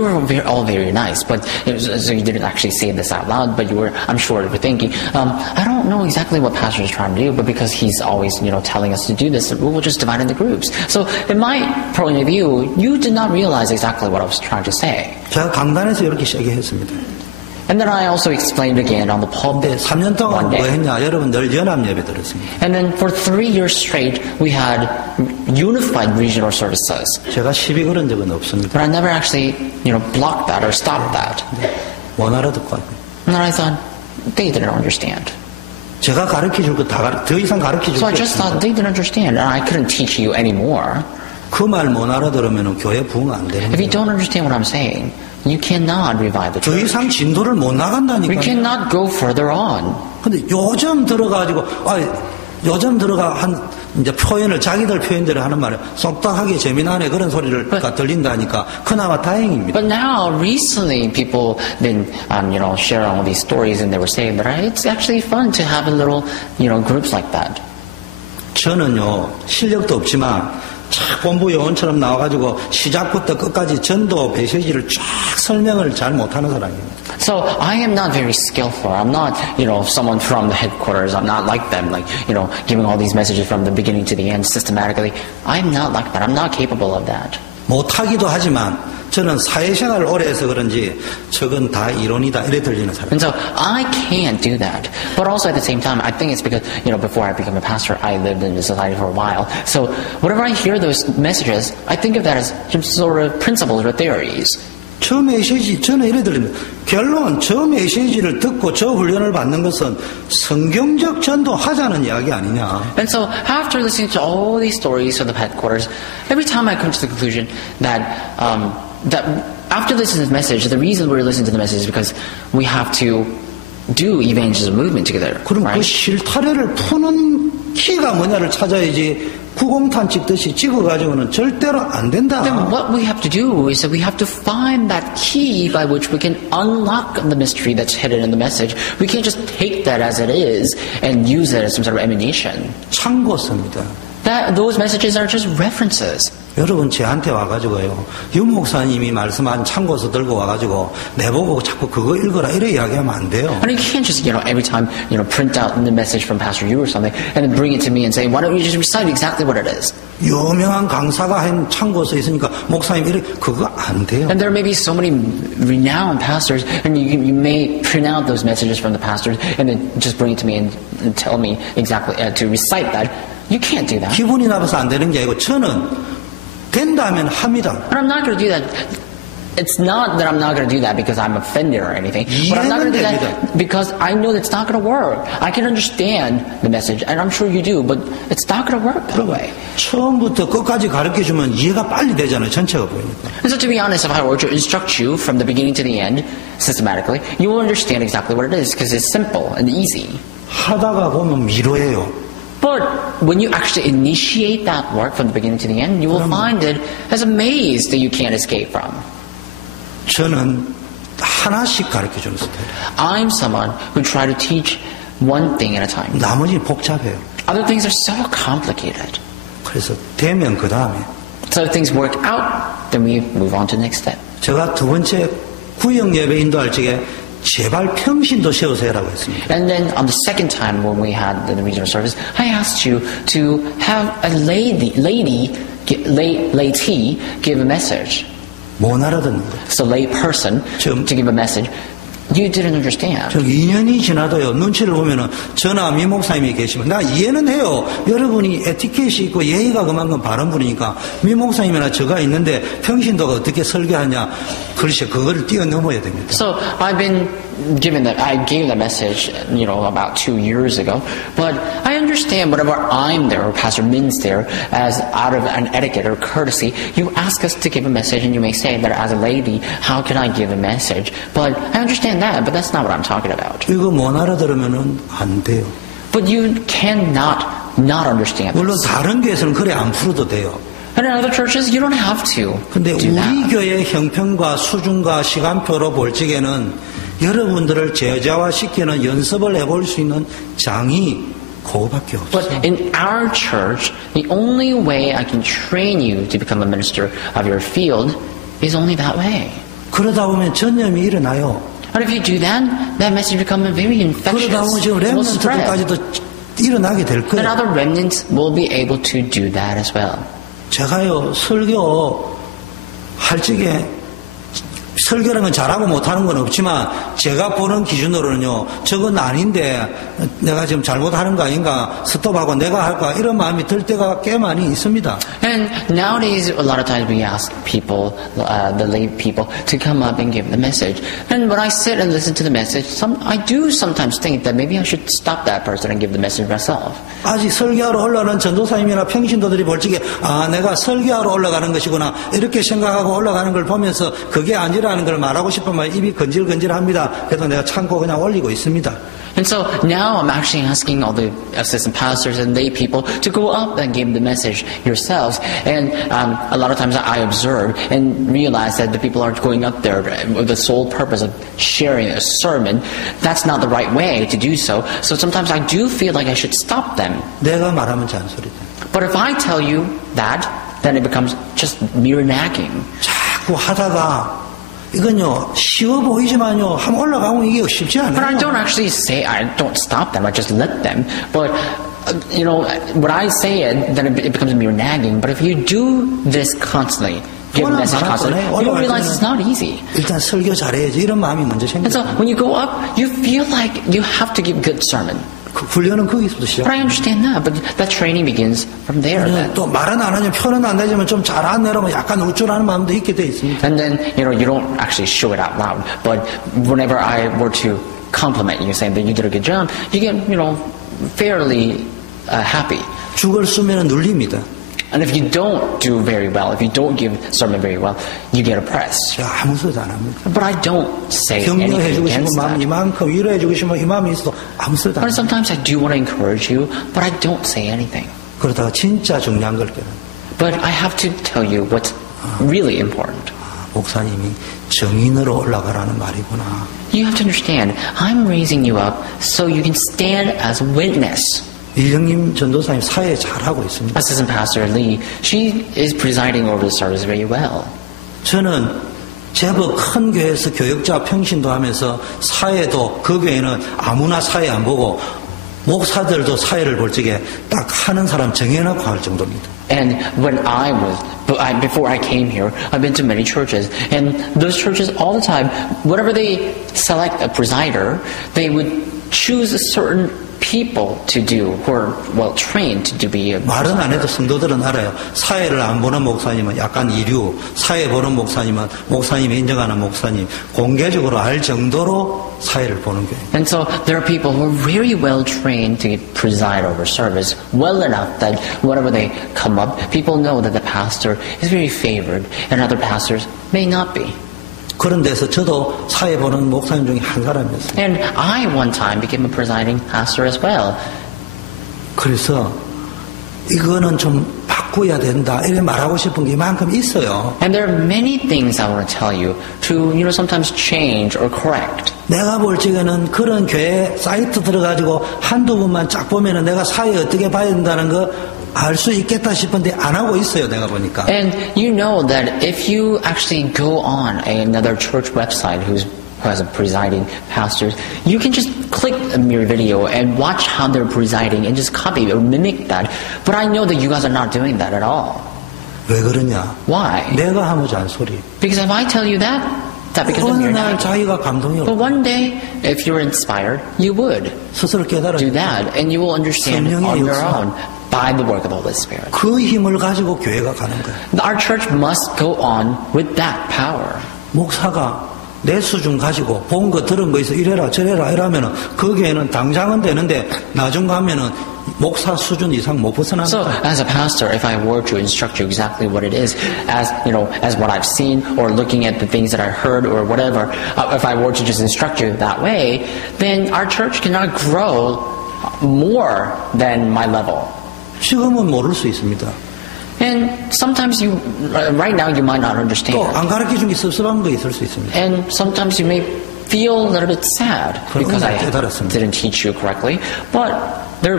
were all very nice. But so you didn't actually say this out loud, but I'm sure you were thinking, I don't know exactly what pastor is trying to do, but because he's always telling us to do this, we'll just divide into groups. So in my point of view, you did not realize exactly what I was trying to say. 제가 강단에서 이렇게 얘기했습니다. And then I also explained again on the pulpit. 3년 동안 one day. 뭐 했냐? 여러분 늘 연합 예배 들었습니다. And then for 3 years straight, we had unified regional services. 제가 시비 걸은 적은 없습니다. But I never actually, blocked that or stopped that. 못 알아듣고 하고. And then I thought, they didn't understand. 제가 가르쳐줄 거 더 이상 가르쳐줄 So I 게 just 없습니다. thought they didn't understand, and I couldn't teach you anymore. 그 말 못 알아들으면 교회 부흥 안 되는 If you 거예요. don't understand what I'm saying, you cannot revive the 더 church. 이상 진도를 못 We 나간다니까요. cannot go further on. 근데 요즘 들어가지고 이제 표현을 자기들 표현대로 하는 말에 쏙딱하게 재미나네 그런 소리를 들린다니까 그나마 다행입니다. But now, recently, people been, sharing all these stories, and they were saying that it's actually fun to have a little, groups like that. 저는요 실력도 없지만 본부 요원처럼 나와가지고 시작부터 끝까지 전도 메시지를 쫙 설명을 잘 못하는 사람입니다. So I am not very skillful. I'm not, someone from the headquarters. I'm not like them, giving all these messages from the beginning to the end systematically. I'm not like that. I'm not capable of that. 못하기도 하지만 저는 사회생활을 오래 해서 그런지 저건 다 이론이다 이래 들리는 사람. And so I can't do that. But also at the same time, I think it's because, before I became a pastor, I lived in the society for a while. So whenever I hear those messages, I think of that as some sort of principles or theories. 저 메시지 저는 이래 들립니다. 결론 저 메시지를 듣고 저 훈련을 받는 것은 성경적 전도하자는 이야기 아니냐. And so after listening to all these stories from the headquarters, every time I come to the conclusion that after listening to the message, the reason we're listening to the message is because we have to do evangelism movement together. 그럼 right? 그 실타래를 푸는 키가 뭐냐를 찾아야지 구공탄 찍듯이 찍어가지고는 절대로 안 된다. Then what we have to do is that we have to find that key by which we can unlock the mystery that's hidden in the message. We can't just take that as it is and use it as some sort of emanation. 참고서입니다. Those messages are just references. 여러분 저한테 와가지고요. 유 목사님이 말씀한 참고서 들고 와가지고 내보고 자꾸 그거 읽어라 이래 이야기하면 안 돼요. And you can't just, every time, print out the message from Pastor Yu or something and then bring it to me and say, why don't you just recite exactly what it is? 유명한 강사가 한 참고서 있으니까 목사님 이래 그거 안 돼요. And there may be so many renowned pastors and you may print out those messages from the pastors and then just bring it to me and tell me exactly to recite that. You can't do that. 기분이 나빠서 안 되는 게 아니고 저는 된다면 합니다. But I'm not going to do that. It's not that I'm not going to do that because I'm offended or anything. But I'm not going to do that because I know that's not going to work. I can understand the message, and I'm sure you do, but it's not going to work that way. 처음부터 끝까지 가르쳐주면 이해가 빨리 되잖아요. 전체가 보이니까. And so to be honest, if I were to instruct you from the beginning to the end, systematically, you will understand exactly what it is because it's simple and easy. 하다가 보면 미로예요. But when you actually initiate that work from the beginning to the end, you will find it as a maze that you can't escape from. 저는 하나씩 가르쳐주는 스타일이에요. I'm someone who try to teach one thing at a time. 나머지는 복잡해요. Other things are so complicated. 그래서 되면 그 다음에 So if things work out, then we move on to the next step. 제가 두 번째 구역 예배 인도할 적에 제발 평신도 세워서 해라고 했습니다. And then on the second time when we had the regional service, I asked you to have a laity give a message. 못 알아듣는 거예요. So lay person to give a message. You didn't understand. 저 2년이 지나도요, 눈치를 보면은 저나 미 목사님이 계시면, 나 이해는 해요. 여러분이 에티켓이 있고 예의가 그만큼 바른 분이니까, 미 목사님이나 저가 있는데 평신도가 어떻게 설교하냐, 글쎄, 그거를 뛰어넘어야 됩니다. So I've been given that, I gave that message, about 2 years ago, but I understand whenever I'm there, or Pastor Min's there, as out of an etiquette or courtesy, you ask us to give a message and you may say that as a lady, how can I give a message? But I understand that, but that's not what I'm talking about. 이거 못 알아들으면은 안 돼요. But you cannot not understand 물론 this. 다른 교회에서는 그래 안 풀어도 돼요. And in other churches, you don't have to 근데 do 우리 that. 교회 형편과 수준과 시간표로 볼 적에는 여러분들을 제자화시키는 연습을 해볼 수 있는 장이 그거밖에 없어요. But in our church, the only way I can train you to become a minister of your field is only that way. 그러다 보면 전염이 일어나요. And if you do that, that message becomes very infectious. 그러다 보면 지금 It will spread. 렘넌트들까지도 일어나게 될 And 거예요. other remnants will be able to do that as well. 제가요, 설교 할 적에 설교라는 건 잘하고 못하는 건 없지만 제가 보는 기준으로는요, 저건 아닌데 내가 지금 잘못하는 거 아닌가, 스톱하고 내가 할까, 이런 마음이 들 때가 꽤 많이 있습니다. And nowadays, a lot of times we ask people, the lay people, to come up and give the message. And when I sit and listen to the message, I do sometimes think that maybe I should stop that person and give the message myself. 아직 설교하러 올라가는 전도사님이나 평신도들이 볼 적에 내가 설교하러 올라가는 것이구나 이렇게 생각하고 올라가는 걸 보면서 그게 아니라는 걸 말하고 싶으면 입이 건질건질합니다. 그래서 내가 참고 그냥 올리고 있습니다. And so now I'm actually asking all the assistant pastors and lay people to go up and give the message yourselves. And a lot of times I observe and realize that the people are going up there with the sole purpose of sharing a sermon. That's not the right way to do so. So sometimes I do feel like I should stop them. 내가 말하면 잔소리다. But if I tell you that, then it becomes just mere nagging. 자꾸 하다가 이건요, 쉬워 보이지만요, 한번 올라가면 이게 쉽지 But I 않아요. don't actually say, I don't stop them, I just let them. But, when I say it, then it becomes mere nagging. But if you do this constantly, give a message constantly, you'll realize it's not easy. 일단 설교 잘해야지 이런 마음이 먼저 And so 생겨요. when you go up, you feel like you have to give good sermon. 그 훈련은 거기서부터 시작. But I understand that, but that training begins from there then. 또 말은 안 하지만 표현은 안 되지만 좀 잘 안 내려면 약간 우쭐하는 마음도 있게 돼 있습니다. And then, you don't actually show it out loud. But whenever I were to compliment you, saying that you did a good job, you get, fairly happy. 죽을 쓰면 눌립니다. And if you don't do very well, if you don't give sermon very well, you get oppressed. 제가 아무 소리도 안 합니다. But I don't say anything 격려해주고 싶은 against 마음 that. 이만큼, 위로해주고 싶은 이 마음이 있어도 아무 소리도 안 But 합니다. sometimes I do want to encourage you, but I don't say anything. 그러다가 진짜 중요한 걸 깨는 But I have to tell you what's really important. 목사님이 정인으로 올라가라는 말이구나. You have to understand, I'm raising you up so you can stand as a witness. 이정님 전도사님 사회 잘하고 있습니다. Assistant Pastor Lee, she is presiding over the service very well. 저는 제법 큰 교회에서 교역자 평신도 하면서 사회도 그 교회는 아무나 사회 안 보고 목사들도 사회를 볼 적에 딱 하는 사람 정해놓고 할 정도입니다. And before I came here, I've been to many churches, and those churches all the time, whenever they select a presider, they would choose a certain people to do, who are well trained to be a 말은 안 presider. 해도 성도들은 알아요. 사회를 안 보는 목사님은 약간 이류, 사회 보는 목사님은 목사님이 인정하는 목사님, 공개적으로 알 정도로 사회를 보는 교회. And so there are people who are very well trained to preside over service, well enough that whenever they come up, people know that the pastor is very favored, and other pastors may not be. 그런 데서 저도 사회 보는 목사님 중에 한 사람이었어요. And I one time became a presiding pastor as well. 그래서 이거는 좀 바꿔야 된다 이렇게 말하고 싶은 게 이만큼 있어요. And there are many things I want to tell you to, sometimes change or correct. 내가 볼 적에는 그런 교회 사이트 들어가지고 한두 번만 쫙 보면은 내가 사회 어떻게 봐야 된다는 거 알 수 있겠다 싶은데 안 하고 있어요, 내가 보니까. And you know that if you actually go on another church website who has a presiding pastors, you can just click a mere video and watch how they're presiding and just copy or mimic that. But I know that you guys are not doing that at all. 왜 그러냐? Why? 내가 하면 잔소리. Because if I tell you that, That becomes a 어느 mere 날 name. 자기가 감동이 But 올 one day, if you're inspired, you would 스스로 깨달아 do that, and you will understand 성령의 on your 역사. own by the work of the Holy Spirit. 그 힘을 가지고 교회가 가는 거예요. Our church must go on with that power. 목사가 내 수준 가지고 본 거 들은 거 있어 이래라 저래라 이러면은 거기에는 당장은 되는데 나중 가면은 목사 수준 이상 못 벗어납니다. So, as a pastor, if I were to instruct you exactly what it is, as as what I've seen, or looking at the things that I heard, or whatever, if I were to just instruct you that way, then our church cannot grow more than my level. 지금은 모를 수 있습니다. And sometimes right now you might not 또 understand. 안 가르쳐준 게 섭섭한 거 있을 수 있습니다. And sometimes you may feel a little bit sad because I didn't teach you correctly. But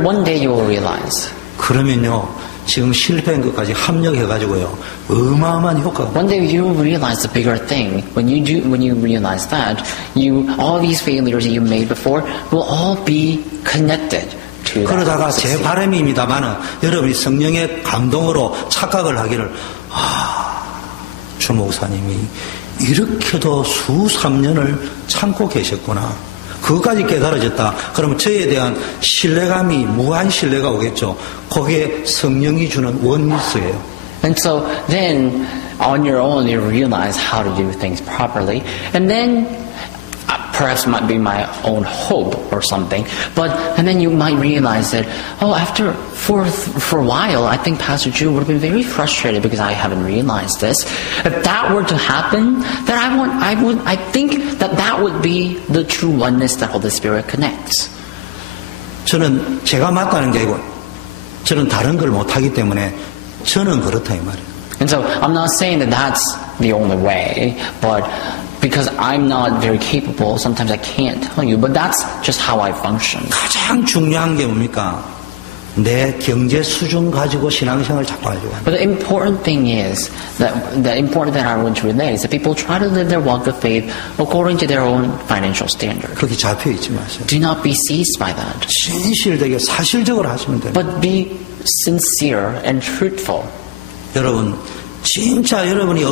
one day you will realize. 그러면요, 지금 실패한 것까지 합력해가지고요, 어마어마한 효과가. One day you will realize the bigger thing. When you realize that, all these failures that you made before will all be connected. 그러다가 제 바람입니다만은 여러분이 성령의 감동으로 착각을 하기를 주 목사님이 이렇게도 수삼 년을 참고 계셨구나. 그것까지 깨달아졌다. 그러면 저에 대한 신뢰감이 무한 신뢰가 오겠죠. 거기에 성령이 주는 원리스예요. And so then on your own you realize how to do things properly. And then perhaps it might be my own hope or something, and then you might realize that, for a while, I think Pastor Drew would have been very frustrated because I haven't realized this. If that were to happen, then I think that would be the true oneness that Holy Spirit connects. 저는 제가 맞다는 게 아니고, 저는 다른 걸 못하기 때문에 저는 그렇다 이 말이에요. And so I'm not saying that that's the only way, but because I'm not very capable, sometimes I can't tell you, but that's just how I function. 가장 중요한 게 뭡니까? 내 경제 수준 가지고 신앙생활을 자꾸 하려고 합니다. But the important thing is that I want to relate is that people try to live their walk of faith according to their own financial standard. 거기 잡혀 있지 마세요. Do not be seized by that. 진실되게 사실적으로 하시면 됩니다. But be sincere and truthful. 여러분, 진짜 여러분이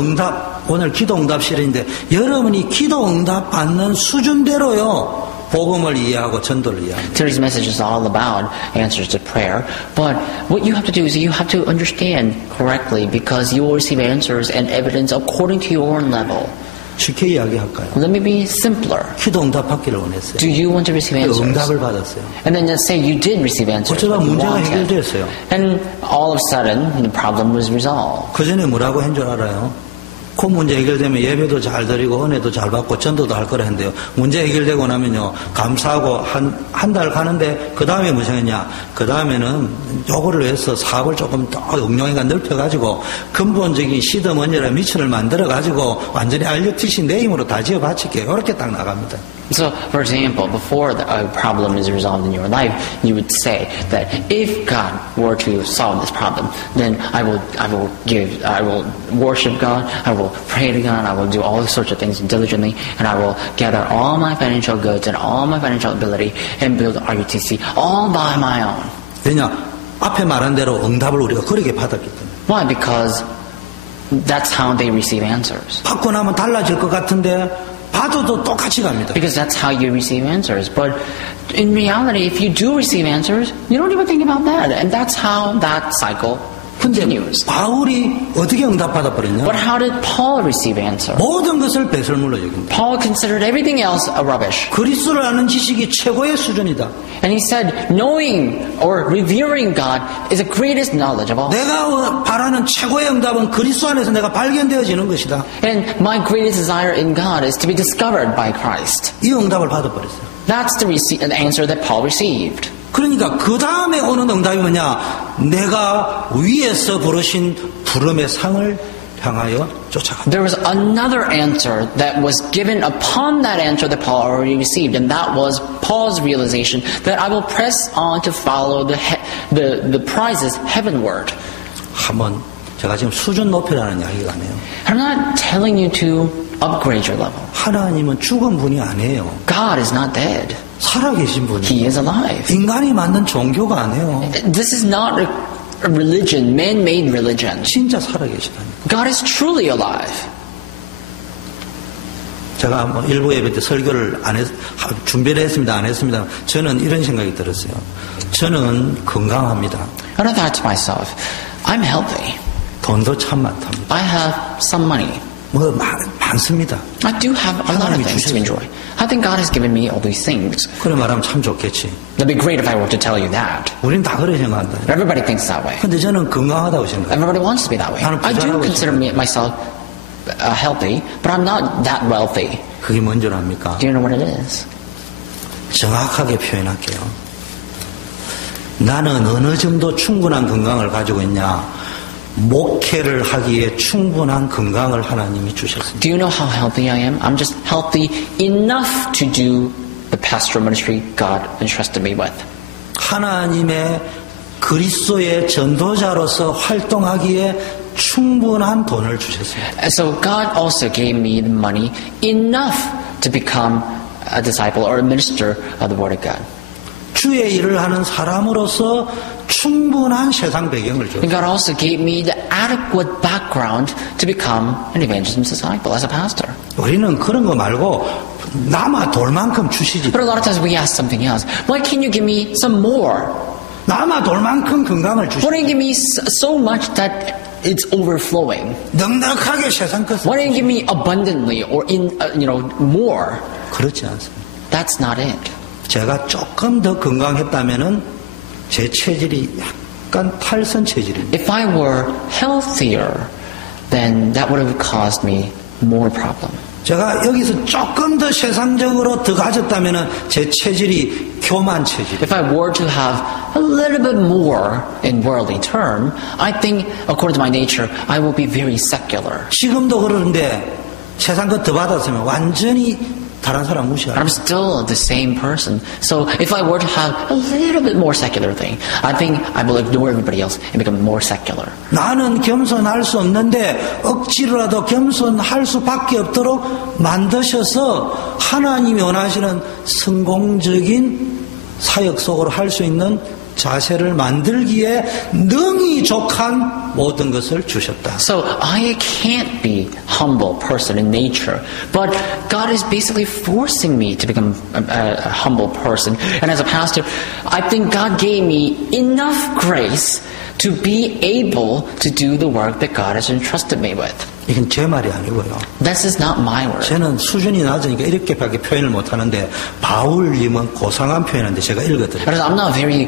오늘 기도 응답실인데 여러분이 기도 응답 받는 수준대로요. 복음을 이해하고 전도를 이해합니다. Today's message is all about answers to prayer. But what you have to do is you have to understand correctly because you will receive answers and evidence according to your level. 쉽게 이야기할까요? Let me be simpler. 기도 응답 받기를 원했어요. Do you want to receive answers? 응답을 받았어요. And then let's say you did receive answers. 어쩌다 But you 문제가 wanted. 해결됐어요. And all of a sudden, the problem was resolved. 그 전에 뭐라고 한 줄 알아요? 그 문제 해결되면 예배도 잘 드리고 은혜도 잘 받고 전도도 할 거라 했는데요. 문제 해결되고 나면요. 감사하고 한 달 가는데 그 다음에 무슨 했냐? 그 다음에는 요거를 위해서 사업을 조금 더 응용해가 넓혀가지고 근본적인 시드머니라 미천을 만들어가지고 완전히 IoTC 내 힘으로 다 지어 바칠게요. 이렇게 딱 나갑니다. So, for example, before a problem is resolved in your life, you would say that if God were to solve this problem, then I will worship God, I will pray to God, I will do all sorts of things diligently, and I will gather all my financial goods and all my financial ability and build RUTC all by my own. 왜냐? 앞에 말한 대로 응답을 우리가 그렇게 받았기 때문에. Why? Because that's how they receive answers. 받고 나면 달라질 것 같은데 받아도 똑같이 갑니다. Because that's how you receive answers. But in reality, if you do receive answers, you don't even think about that. And that's how that cycle continues. 바울이 어떻게 응답받아 버렸냐? But how did Paul receive answer? 모든 것을 배설물로 여긴다. Paul considered everything else a rubbish. 그리스도를 아는 지식이 최고의 수준이다. And he said, knowing or revering God is the greatest knowledge of all. 내가 바라는 최고의 응답은 그리스도 안에서 내가 발견되어지는 것이다. And my greatest desire in God is to be discovered by Christ. 이 응답을 받아버렸어요. That's the answer that Paul received. 그러니까 그 다음에 오는 응답이 뭐냐? 내가 위에서 부르신 부름의 상을 향하여 쫓아간다. There was another answer that was given upon that answer that Paul already received, and that was Paul's realization that I will press on to follow the prizes heavenward. 한번 제가 지금 수준 높이라는 이야기가 아니에요. I'm not telling you to upgrade your level. 하나님은 죽은 분이 아니에요. God is not dead. 살아계신 분이에요. He is alive. 인간이 만든 종교가 아니에요. This is not a religion, man-made religion. 진짜 살아계시다니. God is truly alive. 제가 뭐 일부 예배 때 설교를 준비를 했습니다. 안 했습니다. 저는 이런 생각이 들었어요. 저는 건강합니다. And I thought to myself, I'm healthy. 돈도 참 많답니다. I have some money. 뭐 많습니다. I do have a lot of things to enjoy. I think God has given me all these things. 그래 말하면 참 좋겠지. It'd be great if I were to tell you that. 우린 다 그래 생각한다. Everybody thinks that way. 근데 저는 건강하다고 생각해요. Everybody wants to be that way. I do consider myself healthy, but I'm not that wealthy. 그게 뭔 줄 압니까? Do you know what it is? 정확하게 표현할게요. 나는 어느 정도 충분한 건강을 가지고 있냐? 목회를 하기에 충분한 건강을 하나님이 주셨습니다. Do you know how healthy I am? I'm just healthy enough to do the pastoral ministry God entrusted me with. 하나님의 그리스도의 전도자로서 활동하기에 충분한 돈을 주셨습니다. And so God also gave me the money enough to become a disciple or a minister of the Word of God. 주의 일을 하는 사람으로서 충분한 세상 배경을 줬어요. And God also gave me the adequate background to become an evangelism disciple as a pastor. 우리는 그런 거 말고 남아 돌만큼 주시지. But a lot of times we ask something else. Why can't you give me some more? 남아 돌만큼 건강을 Why 주시지. don't you give me so much that it's overflowing? 넉넉하게 세상 것을. Why don't you give me abundantly or in more? 그렇지 않습니다. That's not it. 제가 조금 더 건강했다면은 제 체질이 약간 탈선 체질입니다. If I were healthier, then that would have caused me more problem. 제가 여기서 조금 더 세상적으로 더 가졌다면은 제 체질이 교만 체질. If I were to have a little bit more in worldly term, I think, according to my nature, I will be very secular. 지금도 그러는데 세상 것 더 받았으면 완전히 다른 사람 무시하죠. I'm still the same person. So if I were to have a little bit more secular thing, I think I will ignore everybody else and become more secular. 나는 겸손할 수 없는데 억지로라도 겸손할 수밖에 없도록 만드셔서 하나님이 원하시는 성공적인 사역 속으로 할 수 있는 자세를 만들기에 능히 족한 모든 것을 주셨다. So I can't be humble person in nature, but God is basically forcing me to become a humble person. And as a pastor, I think God gave me enough grace to be able to do the work that God has entrusted me with. 이건 제 말이 아니고요. This is not my word. 저는 수준이 낮으니까 이렇게밖에 표현을 못하는데 바울님은 고상한 표현인데 제가 읽어드릴게요. Because I'm not very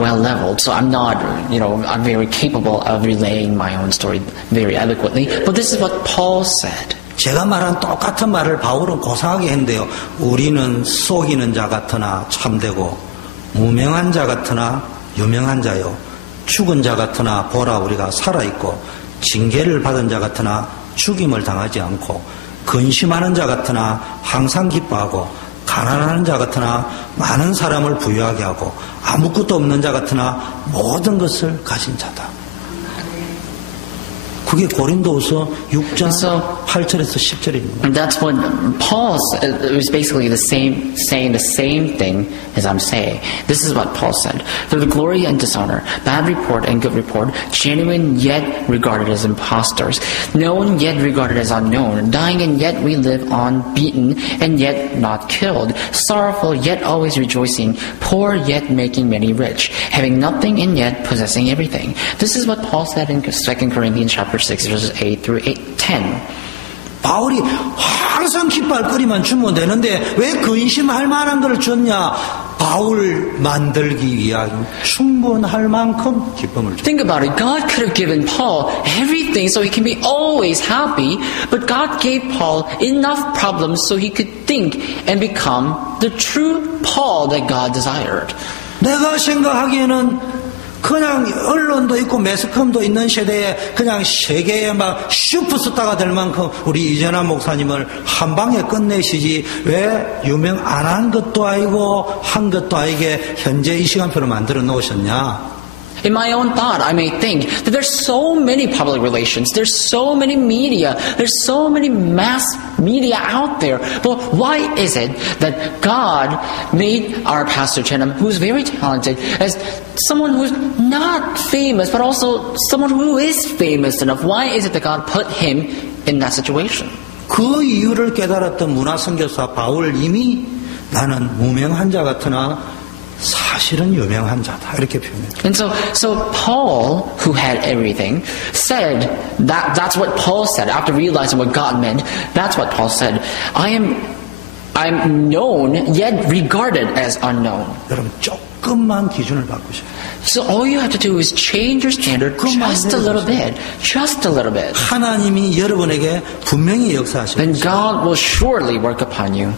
well leveled, so I'm not, I'm very capable of relaying my own story very eloquently. But this is what Paul said. 제가 말한 똑같은 말을 바울은 고상하게 했는데요. 우리는 속이는 자 같으나 참되고 무명한 자 같으나 유명한 자요. 죽은 자 같으나 보라 우리가 살아있고 징계를 받은 자 같으나 죽임을 당하지 않고 근심하는 자 같으나 항상 기뻐하고 가난한 자 같으나 많은 사람을 부유하게 하고 아무것도 없는 자 같으나 모든 것을 가진 자다. 그게 고린도후서 6장 8절에서 10절입니다. And that's what Paul said. It was basically saying the same thing as I'm saying. This is what Paul said. For the glory and dishonor, bad report and good report, genuine yet regarded as impostors, known yet regarded as unknown, dying and yet we live on, beaten and yet not killed, sorrowful yet always rejoicing, poor yet making many rich, having nothing and yet possessing everything. This is what Paul said in 2 Corinthians chapter 6, verses 8 through 10. 바울이 항상 기뻐할 거리만 주면 되는데 왜 근심할 만한 걸 줬냐? 바울 만들기 위한 충분할 만큼 기쁨을 줬다. Think about it. God could have given Paul everything so he can be always happy, but God gave Paul enough problems so he could think and become the true Paul that God desired. 내가 생각하기에는 그냥 언론도 있고 매스컴도 있는 시대에 그냥 세계의 막 슈퍼스타가 될 만큼 우리 이전한 목사님을 한 방에 끝내시지 왜 유명 안 한 것도 아니고 한 것도 아니게 현재 이 시간표를 만들어 놓으셨냐? In my own thought, I may think that there's so many public relations, there's so many media, there's so many mass media out there. But why is it that God made our Pastor Chenam, who's very talented, as someone who's not famous, but also someone who is famous enough? Why is it that God put him in that situation? 그 이유를 깨달았던 문화선교사 바울님이 나는 무명한 자 같으나 사실은 유명한 자다 이렇게 표현해요. And so Paul, who had everything, said that's what Paul said after realizing what God meant. That's what Paul said. I'm known yet regarded as unknown. 여러분 조금만 기준을 바꾸셔요. So all you have to do is change your standard just a little bit. Just a little bit. 하나님이 여러분에게 분명히 역사하실 Then 것입니다. God will surely work upon you.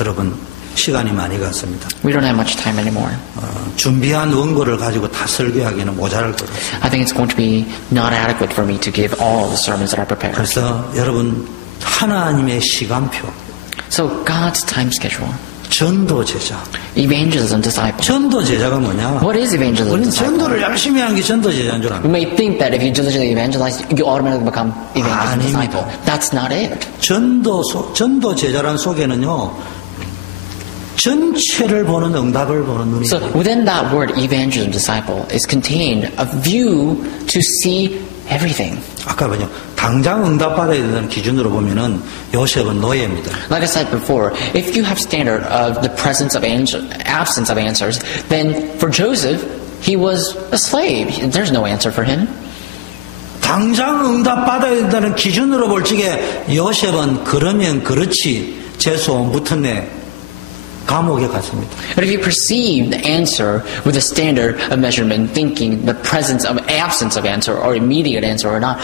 여러분 시간이 많이 갔습니다. We don't have much time anymore. 준비한 원고를 가지고 다 설교하기는 모자랄 것 같습니다. I think it's going to be not adequate for me to give all the sermons that I prepared. 그래서 여러분 하나님의 시간표, So God's time schedule. 전도 제자. Evangelism disciple. 전도 제자가 뭐냐? What is evangelism 우리는 disciple? 전도를 열심히 하는 게 전도 제자인 줄 You 압니다. may think that if you diligently evangelize, you automatically become evangelism 아닙니다. disciple. That's not it. 전도 제자란 속에는요, 전체를 보는 응답을 보는 눈이 So 있어요. within that word evangelism disciple is contained a view to see everything. 아까 뭐냐, 당장 응답받아야 되는 기준으로 보면은 요셉은 노예입니다. Like I said before, if you have standard of the presence of absence of answers, then for Joseph, he was a slave. There's no answer for him. 당장 응답받아야 된다는 기준으로 볼 적에 요셉은 그러면 그렇지 재소원 붙었네 감옥에 갔습니다. But if you perceive the answer with a standard of measurement, thinking the presence of absence of answer or immediate answer or not,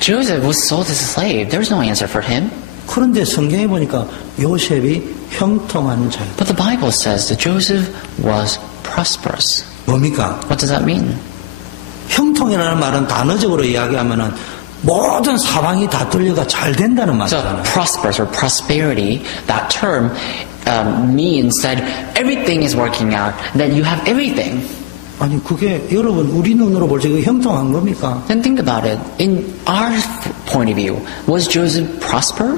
Joseph was sold as a slave. There's no answer for him. 그런데 성경에 보니까 요셉이 형통한 자예요. But the Bible says that Joseph was prosperous. 뭡니까? What does that mean? 형통이라는 말은 단어적으로 이야기하면은 모든 사방이 다 뚫려가 잘 된다는 So 말이잖아요. prosperous or prosperity, that term means that everything is working out, that you have everything. 아니 그게 여러분 우리 눈으로 볼 적에 형통한 겁니까? Then think about it. In our point of view, was Joseph prosper?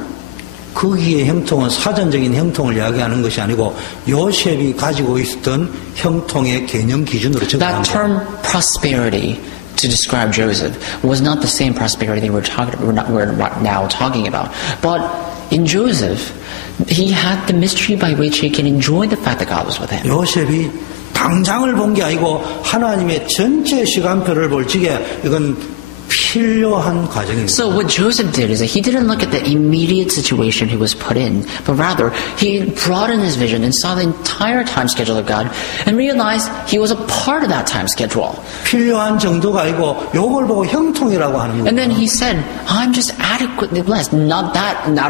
거기에 형통은 사전적인 형통을 이야기하는 것이 아니고 요셉이 가지고 있었던 형통의 개념 기준으로 적용한 That 거예요. term prosperity to describe Joseph was not the same prosperity we're now talking about. But in Joseph, he had the mystery by which he can enjoy the fact that God was with him. 요셉이 당장을 본 게 아니고 하나님의 전체 시간표를 볼 적에 이건 필요한 과정입니다. So what Joseph did is that he didn't look at the immediate situation he was put in, but rather he broadened his vision and saw the entire time schedule of God and realized he was a part of that time schedule. 필요한 정도가 아니고 요걸 보고 형통이라고 하는 And then 거예요. he said, I'm just adequately blessed. Not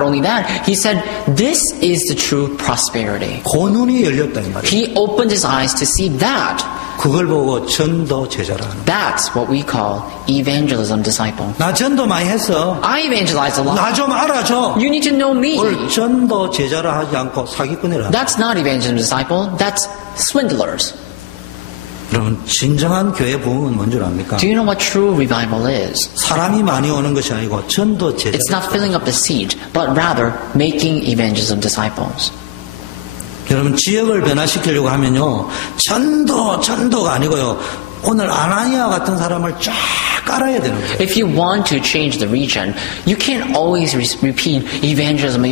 only that, he said, this is the true prosperity. 그 눈이 열렸다 이 말이에요. He opened his eyes to see that. 그걸 보고 전도 제자라 하는 거예요. That's what we call evangelism disciple. 나 전도 많이 했어. I evangelized a lot. 나 좀 알아줘. You need to know me. 뭘 전도 제자라 하지 않고 사기꾼이라. That's not evangelism disciple. That's swindlers. 여러분 진정한 교회 부흥은 뭔 줄 압니까? Do you know what true revival is? 사람이 많이 오는 것이 아니고 전도 제자. It's not filling up the seat, but rather making evangelism disciples. 여러분 지역을 변화시키려고 하면요 전도가 아니고요 오늘 아나니아 같은 사람을 쫙 깔아야 되는 거예요. If you want to change the region, you can't always repeat evangelism,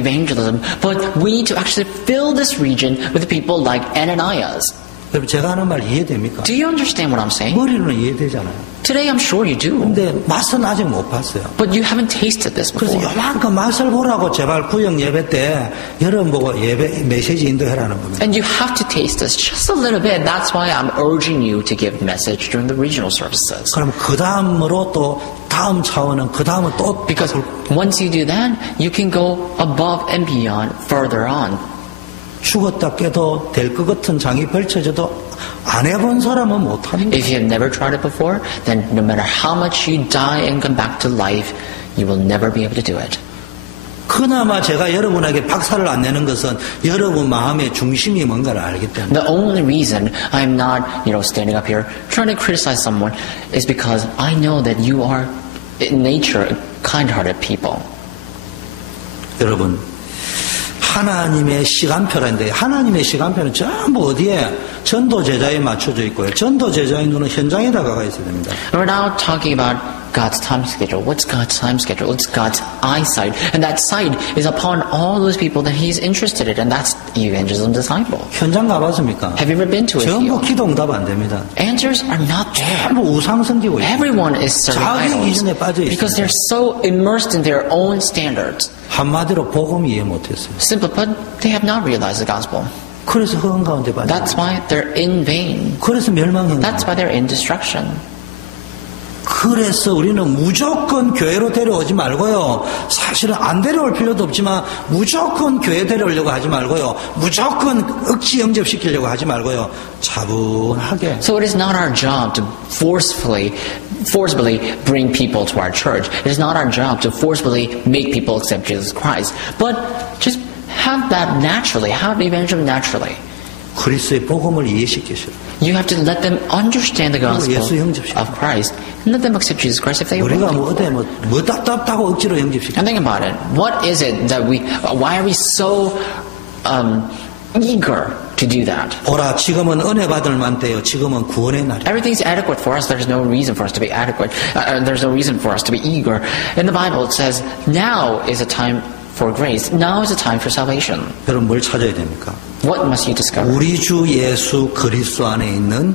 but we need to actually fill this region with people like Ananias. 여러분 제가 하는 말 이해됩니까? Do you understand what I'm saying? 머리로는 이해되잖아요. Today I'm sure you do, 근데 맛은 아직 못 봤어요. but you haven't tasted this 그래서 before. 요만큼 맛을 보라고 제발 구역 예배 때 여러분 보고 예배 메시지 인도해라는 겁니다. And you have to taste this just a little bit. That's why I'm urging you to give message during the regional services. 그럼 그 다음으로 또 다음 차원은 그 다음은 또 Because once you do that, you can go above and beyond, further on. 죽었다 깨도 될 것 같은 장이 펼쳐져도 안 해본 사람은 못합니다. If you have never tried it before, then no matter how much you die and come back to life, you will never be able to do it. 그나마 제가 여러분에게 박살을 안 내는 것은 여러분 마음의 중심이 뭔가를 알기 때문에. The only reason I'm not, standing up here trying to criticize someone is because I know that you are, in nature, kind-hearted people. 여러분, 하나님의 시간표라는데 하나님의 시간표는 전부 어디에 전도 제자에 맞춰져 있고요. 전도 제자의 눈은 현장에 다가가 있어야 됩니다. We're now talking about God's time schedule. What's God's time schedule? It's God's eyesight. And that sight is upon all those people that He's interested in. And that's evangelism disciple. 현장 가봤습니까? Have you ever been to a 전부 field? 기도 응답 안 됩니다. Answers are not there. 전부 우상 섬기고 있어요. Everyone is serving 자기 idols 기준에 빠져 because 있어요. they're so immersed in their own standards. 한마디로 복음 이해 못했어요. Simply put, they have not realized the gospel. 그래서 허응 가운데 빠져. That's why they're in vain. 그래서 멸망형. That's why they're in destruction. 그래서 우리는 무조건 교회로 데려오지 말고요. 사실은 안 데려올 필요도 없지만 무조건 교회 데려오려고 하지 말고요. 무조건 억지 영접시키려고 하지 말고요. 차분하게. So it is not our job to forcibly bring people to our church. It is not our job to forcibly make people accept Jesus Christ. But just have that naturally. Have evangelism naturally. 그리스도의 복음을 이해시키셔. You have to let them understand the gospel 예수 영접시켜. of Christ and let them accept Jesus Christ if they want. 우리가 뭐 답답하고 억지로 영접시켜. And think about it. What is it that why are we so eager to do that? 보라, 지금은 은혜 받을 만때요. 지금은 구원의 날이야. Everything's adequate for us. There's no reason for us to be adequate. There's no reason for us to be eager. In the Bible it says, now is a time for grace. Now is the time for salvation. 여러분 뭘 찾아야 됩니까? What must you discover? 우리 주 예수 그리스도 안에 있는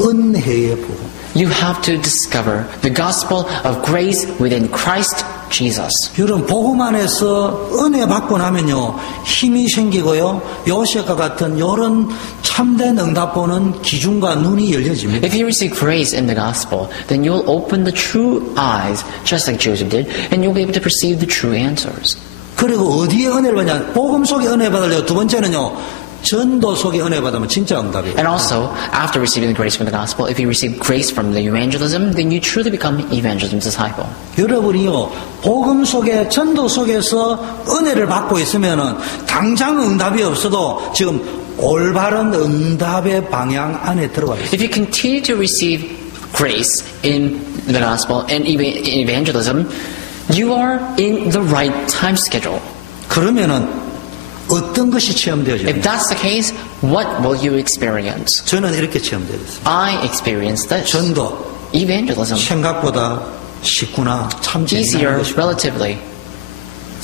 은혜의 복음. You have to discover the gospel of grace within Christ Jesus. 여러분 복음 안에서 은혜 받고 나면요 힘이 생기고요 요셉과 같은 이런 참된 응답 보는 기준과 눈이 열려집니다. If you receive grace in the gospel, then you'll open the true eyes, just like Joseph did, and you'll be able to perceive the true answers. 그리고 어디에 은혜를 받냐? 복음 속에 은혜 받으려고 두 번째는요 전도 속에 은혜 받으면 진짜 응답이에요. And also, after receiving the grace from the gospel, if you receive grace from the evangelism, then you truly become evangelism disciple. 여러분이요 복음 속에 전도 속에서 은혜를 받고 있으면은 당장 응답이 없어도 지금 올바른 응답의 방향 안에 들어가 있어요. If you continue to receive grace in the gospel and evangelism, you are in the right time schedule. 그러면은 어떤 것이 체험되어져요? If that's the case, what will you experience? 저는 이렇게 체험되었어요. I experienced this. 전도 Evangelism. 생각보다 쉽구나 참 Easier, 재미난 것이구나. relatively.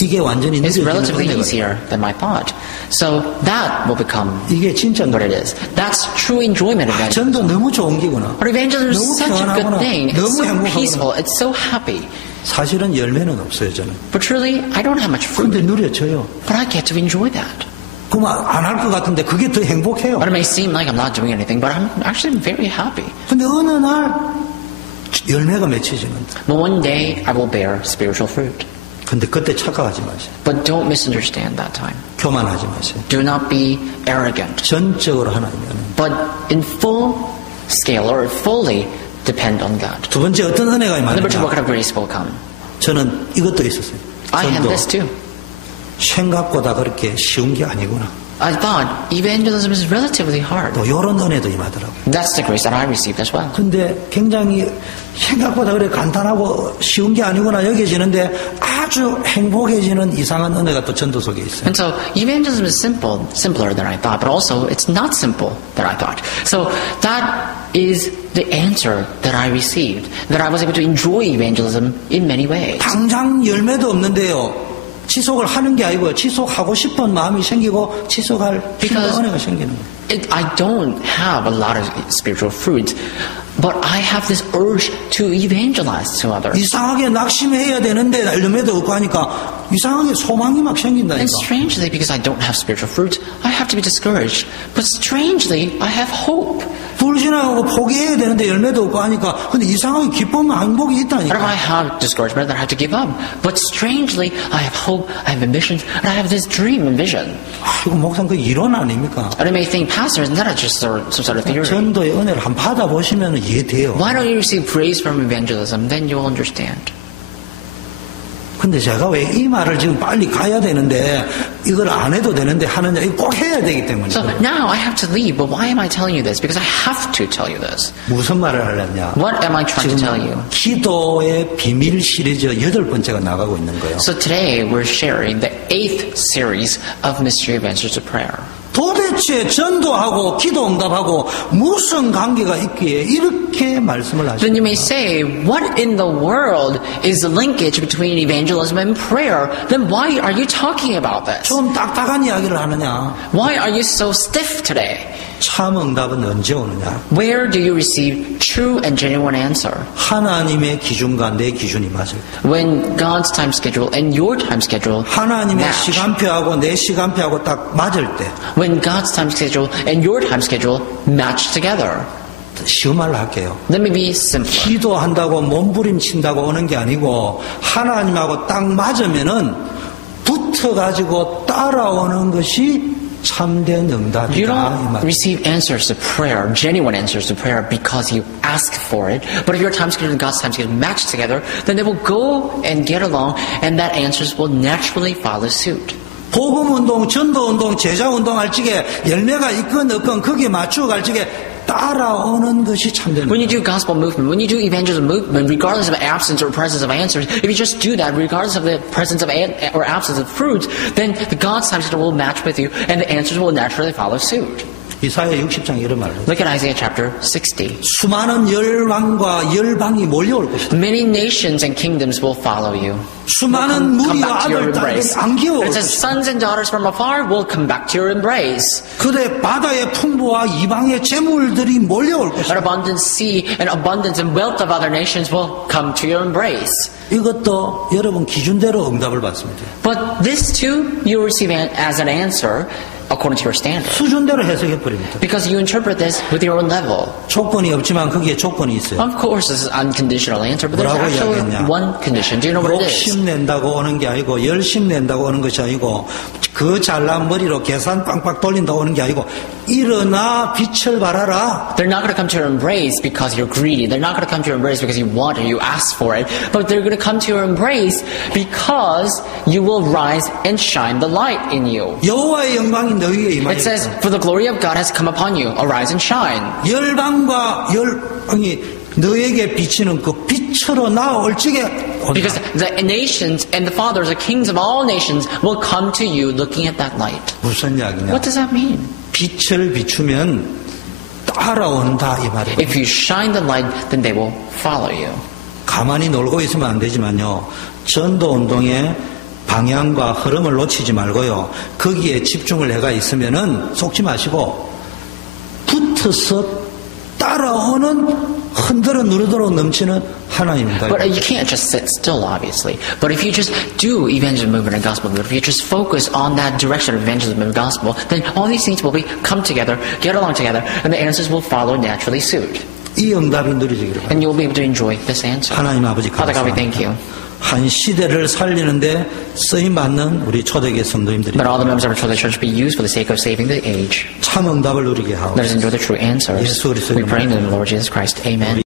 이게 완전히 It's 느껴지는 relatively 은혜가 easier than I thought. So that will become 이게 진짜 what it is. That's true enjoyment of 전도 evangelism. 너무 좋은 기구나. But evangelism is 너무 such a good 평안하구나. thing. It's 너무 so 행복하구나. peaceful. It's so happy. 사실은 열매는 없어요 저는. But truly, I don't have much fruit. 근데 누려져요. But I get to enjoy that. 그럼 안 할 것 같은데 그게 더 행복해요. But it may seem like I'm not doing anything, but I'm actually very happy. 근데 어느 날 열매가 맺혀지는데. But one day, I will bear spiritual fruit. 근데 그때 착각하지 마세요. But don't misunderstand that time. 교만하지 마세요. Do not be arrogant. But 전적으로 하나님은. in full scale or fully depend on God. 두 번째 어떤 은혜가 Number two, what kind 임하느냐. of grace will come? 저는 이것도 있었어요. I had 전도 this too. 생각보다 그렇게 쉬운 게 아니구나. I thought evangelism is relatively hard. 또 이런 은혜도 임하더라고요. That's the grace that I received as well. 근데 굉장히 생각보다 그래 간단하고 쉬운 게 아니구나 여겨지는데 아주 행복해지는 이상한 은혜가 또 전도 속에 있어요. And so evangelism is simpler than I thought, but also it's not simple than I thought. So that is the answer that I received, that I was able to enjoy evangelism in many ways. 당장 열매도 없는데요. 지속을 하는 게 아니고요. 지속하고 싶은 마음이 생기고 지속할 힘과 은혜가 생기는 거예요. I don't have a lot of spiritual fruit, but I have this urge to evangelize to others. 이상하게 낙심해야 되는데 열매도 없고 하니까 이상하게 소망이 막 생긴다니까. And strangely, because I don't have spiritual fruit, I have to be discouraged. But strangely, I have hope. 불신하고 포기해야 되는데 열매도 없고 하니까 근데 이상하게 기쁨 행복이 But if 있다니까. I have discouragement, then I have to give up. But strangely, I have hope, I have ambitions, and I have this dream and vision. 이거 목사님 그 이론 아닙니까? And I may think, Pastor, isn't that just some sort of theory? 전도의 은혜를 한번 받아보시면 이해돼요. Why don't you receive praise from evangelism? Then you will understand. 근데 제가 왜 이 말을 지금 빨리 가야 되는데 이걸 안 해도 되는데 하느냐 이거 꼭 해야 되기 때문에. So now I have to leave, but why am I telling you this? Because I have to tell you this. 무슨 말을 하려냐? What am I trying to tell you? 기도의 비밀 시리즈 8번째가 나가고 있는 거예요. So today we're sharing the 8th series of Mystery of Answers to Prayer. 도대체 전도하고 기도 응답하고 무슨 관계가 있기에 이렇게 말씀을 하십니까? Then you may say, what in the world is the linkage between evangelism and prayer? Then why are you talking about this? 좀 딱딱한 이야기를 하느냐? Why are you so stiff today? 참 응답은 언제 오느냐? Where do you receive true and genuine answer? 하나님의 기준과 내 기준이 맞을 때. When God's time schedule and your time schedule 하나님의 match. 시간표하고 내 시간표하고 딱 맞을 때. When God's time schedule and your time schedule match together. 쉬운 말로 할게요. Let me be simpler. 기도한다고 몸부림친다고 오는 게 아니고 하나님하고 딱 맞으면은 붙어가지고 따라오는 것이 참된 You 응답이다. 이 don't 말. receive answers to prayer, genuine answers to prayer, because you ask for it. But if your time schedule and God's time schedule match together, then they will go and get along, and that answers will naturally follow suit. 복음운동, 전도운동, 제자운동 할 적에 열매가 있건 없건 거기에 맞추어 갈 적에 따라오는 것이 참된 When you 응답. do gospel movement, when you do evangelism movement, regardless of absence or presence of answers, if you just do that, regardless of the presence of or absence of fruits, then the God's time schedule will match with you, and the answers will naturally follow suit. 이사야 60장 이런 말을 Look at Isaiah chapter 60. 수많은 열왕과 열방이 몰려올 것이다. Many nations and kingdoms will follow you. 수많은 Come 무리와 back to your 아들, 딸들이 embrace. 안겨올 It says, 것이다. sons and daughters from afar will come back to your embrace. 그대 바다의 풍부와 이방의 재물들이 몰려올 것이다. An abundant sea and abundance and wealth of other nations will come to your embrace. 이것도 여러분 기준대로 응답을 받습니다. But this too, you receive as an answer according to your standard. 수준대로 해석해 버립니다. Because you interpret this with your own level. 조건이 없지만 거기에 조건이 있어요. Of course, this is an unconditional answer, but there's 뭐라고 actually 이야기했냐? one condition. Do you know what it is? 욕심 낸다고 오는 게 아니고 열심 낸다고 오는 것이 아니고 그 잘난 머리로 계산 빵빵 돌린다고 오는 게 아니고 일어나 빛을 발하라. They're not going to come to your embrace because you're greedy. They're not going to come to your embrace because you want it, you ask for it. But they're going to come to your embrace because you will rise and shine the light in you. 여호와의 영광이 너희에 It says, 임하리라. for the glory of God has come upon you. Arise and shine. 열방과 열방이 너에게 비치는 그 빛으로 나올 적에 Because the nations and the fathers, the kings of all nations will come to you looking at that light. 무슨 이야기냐? What does that mean? 빛을 비추면 따라온다 이 말이에요. If you shine the light, then they will follow you. 가만히 놀고 있으면 안 되지만요. 전도운동의 방향과 흐름을 놓치지 말고요. 거기에 집중을 해가 있으면은 속지 마시고 붙어서 따라오는 흔들어 누르도록 넘치는 하나님입니다. But you can't just sit still, obviously. But if you just do evangelism movement and gospel movement, if you just focus on that direction of evangelism and gospel, then all these things will come together, get along together, and the answers will follow naturally suit. 이 응답이 누려지기를 바랍니다. And you'll be able to enjoy this answer. 하나님 아버지 Father God, we thank 감사합니다. you. 한 시대를 살리는데 쓰임받는 우리 초대교회 성도님들이 But all the members of our church be used for the sake of saving the age. 참 응답을 누리게 하고 Let us enjoy the true answers. 예수 그리스도의 We pray in the 이름으로 name of the Lord Jesus Christ. Amen.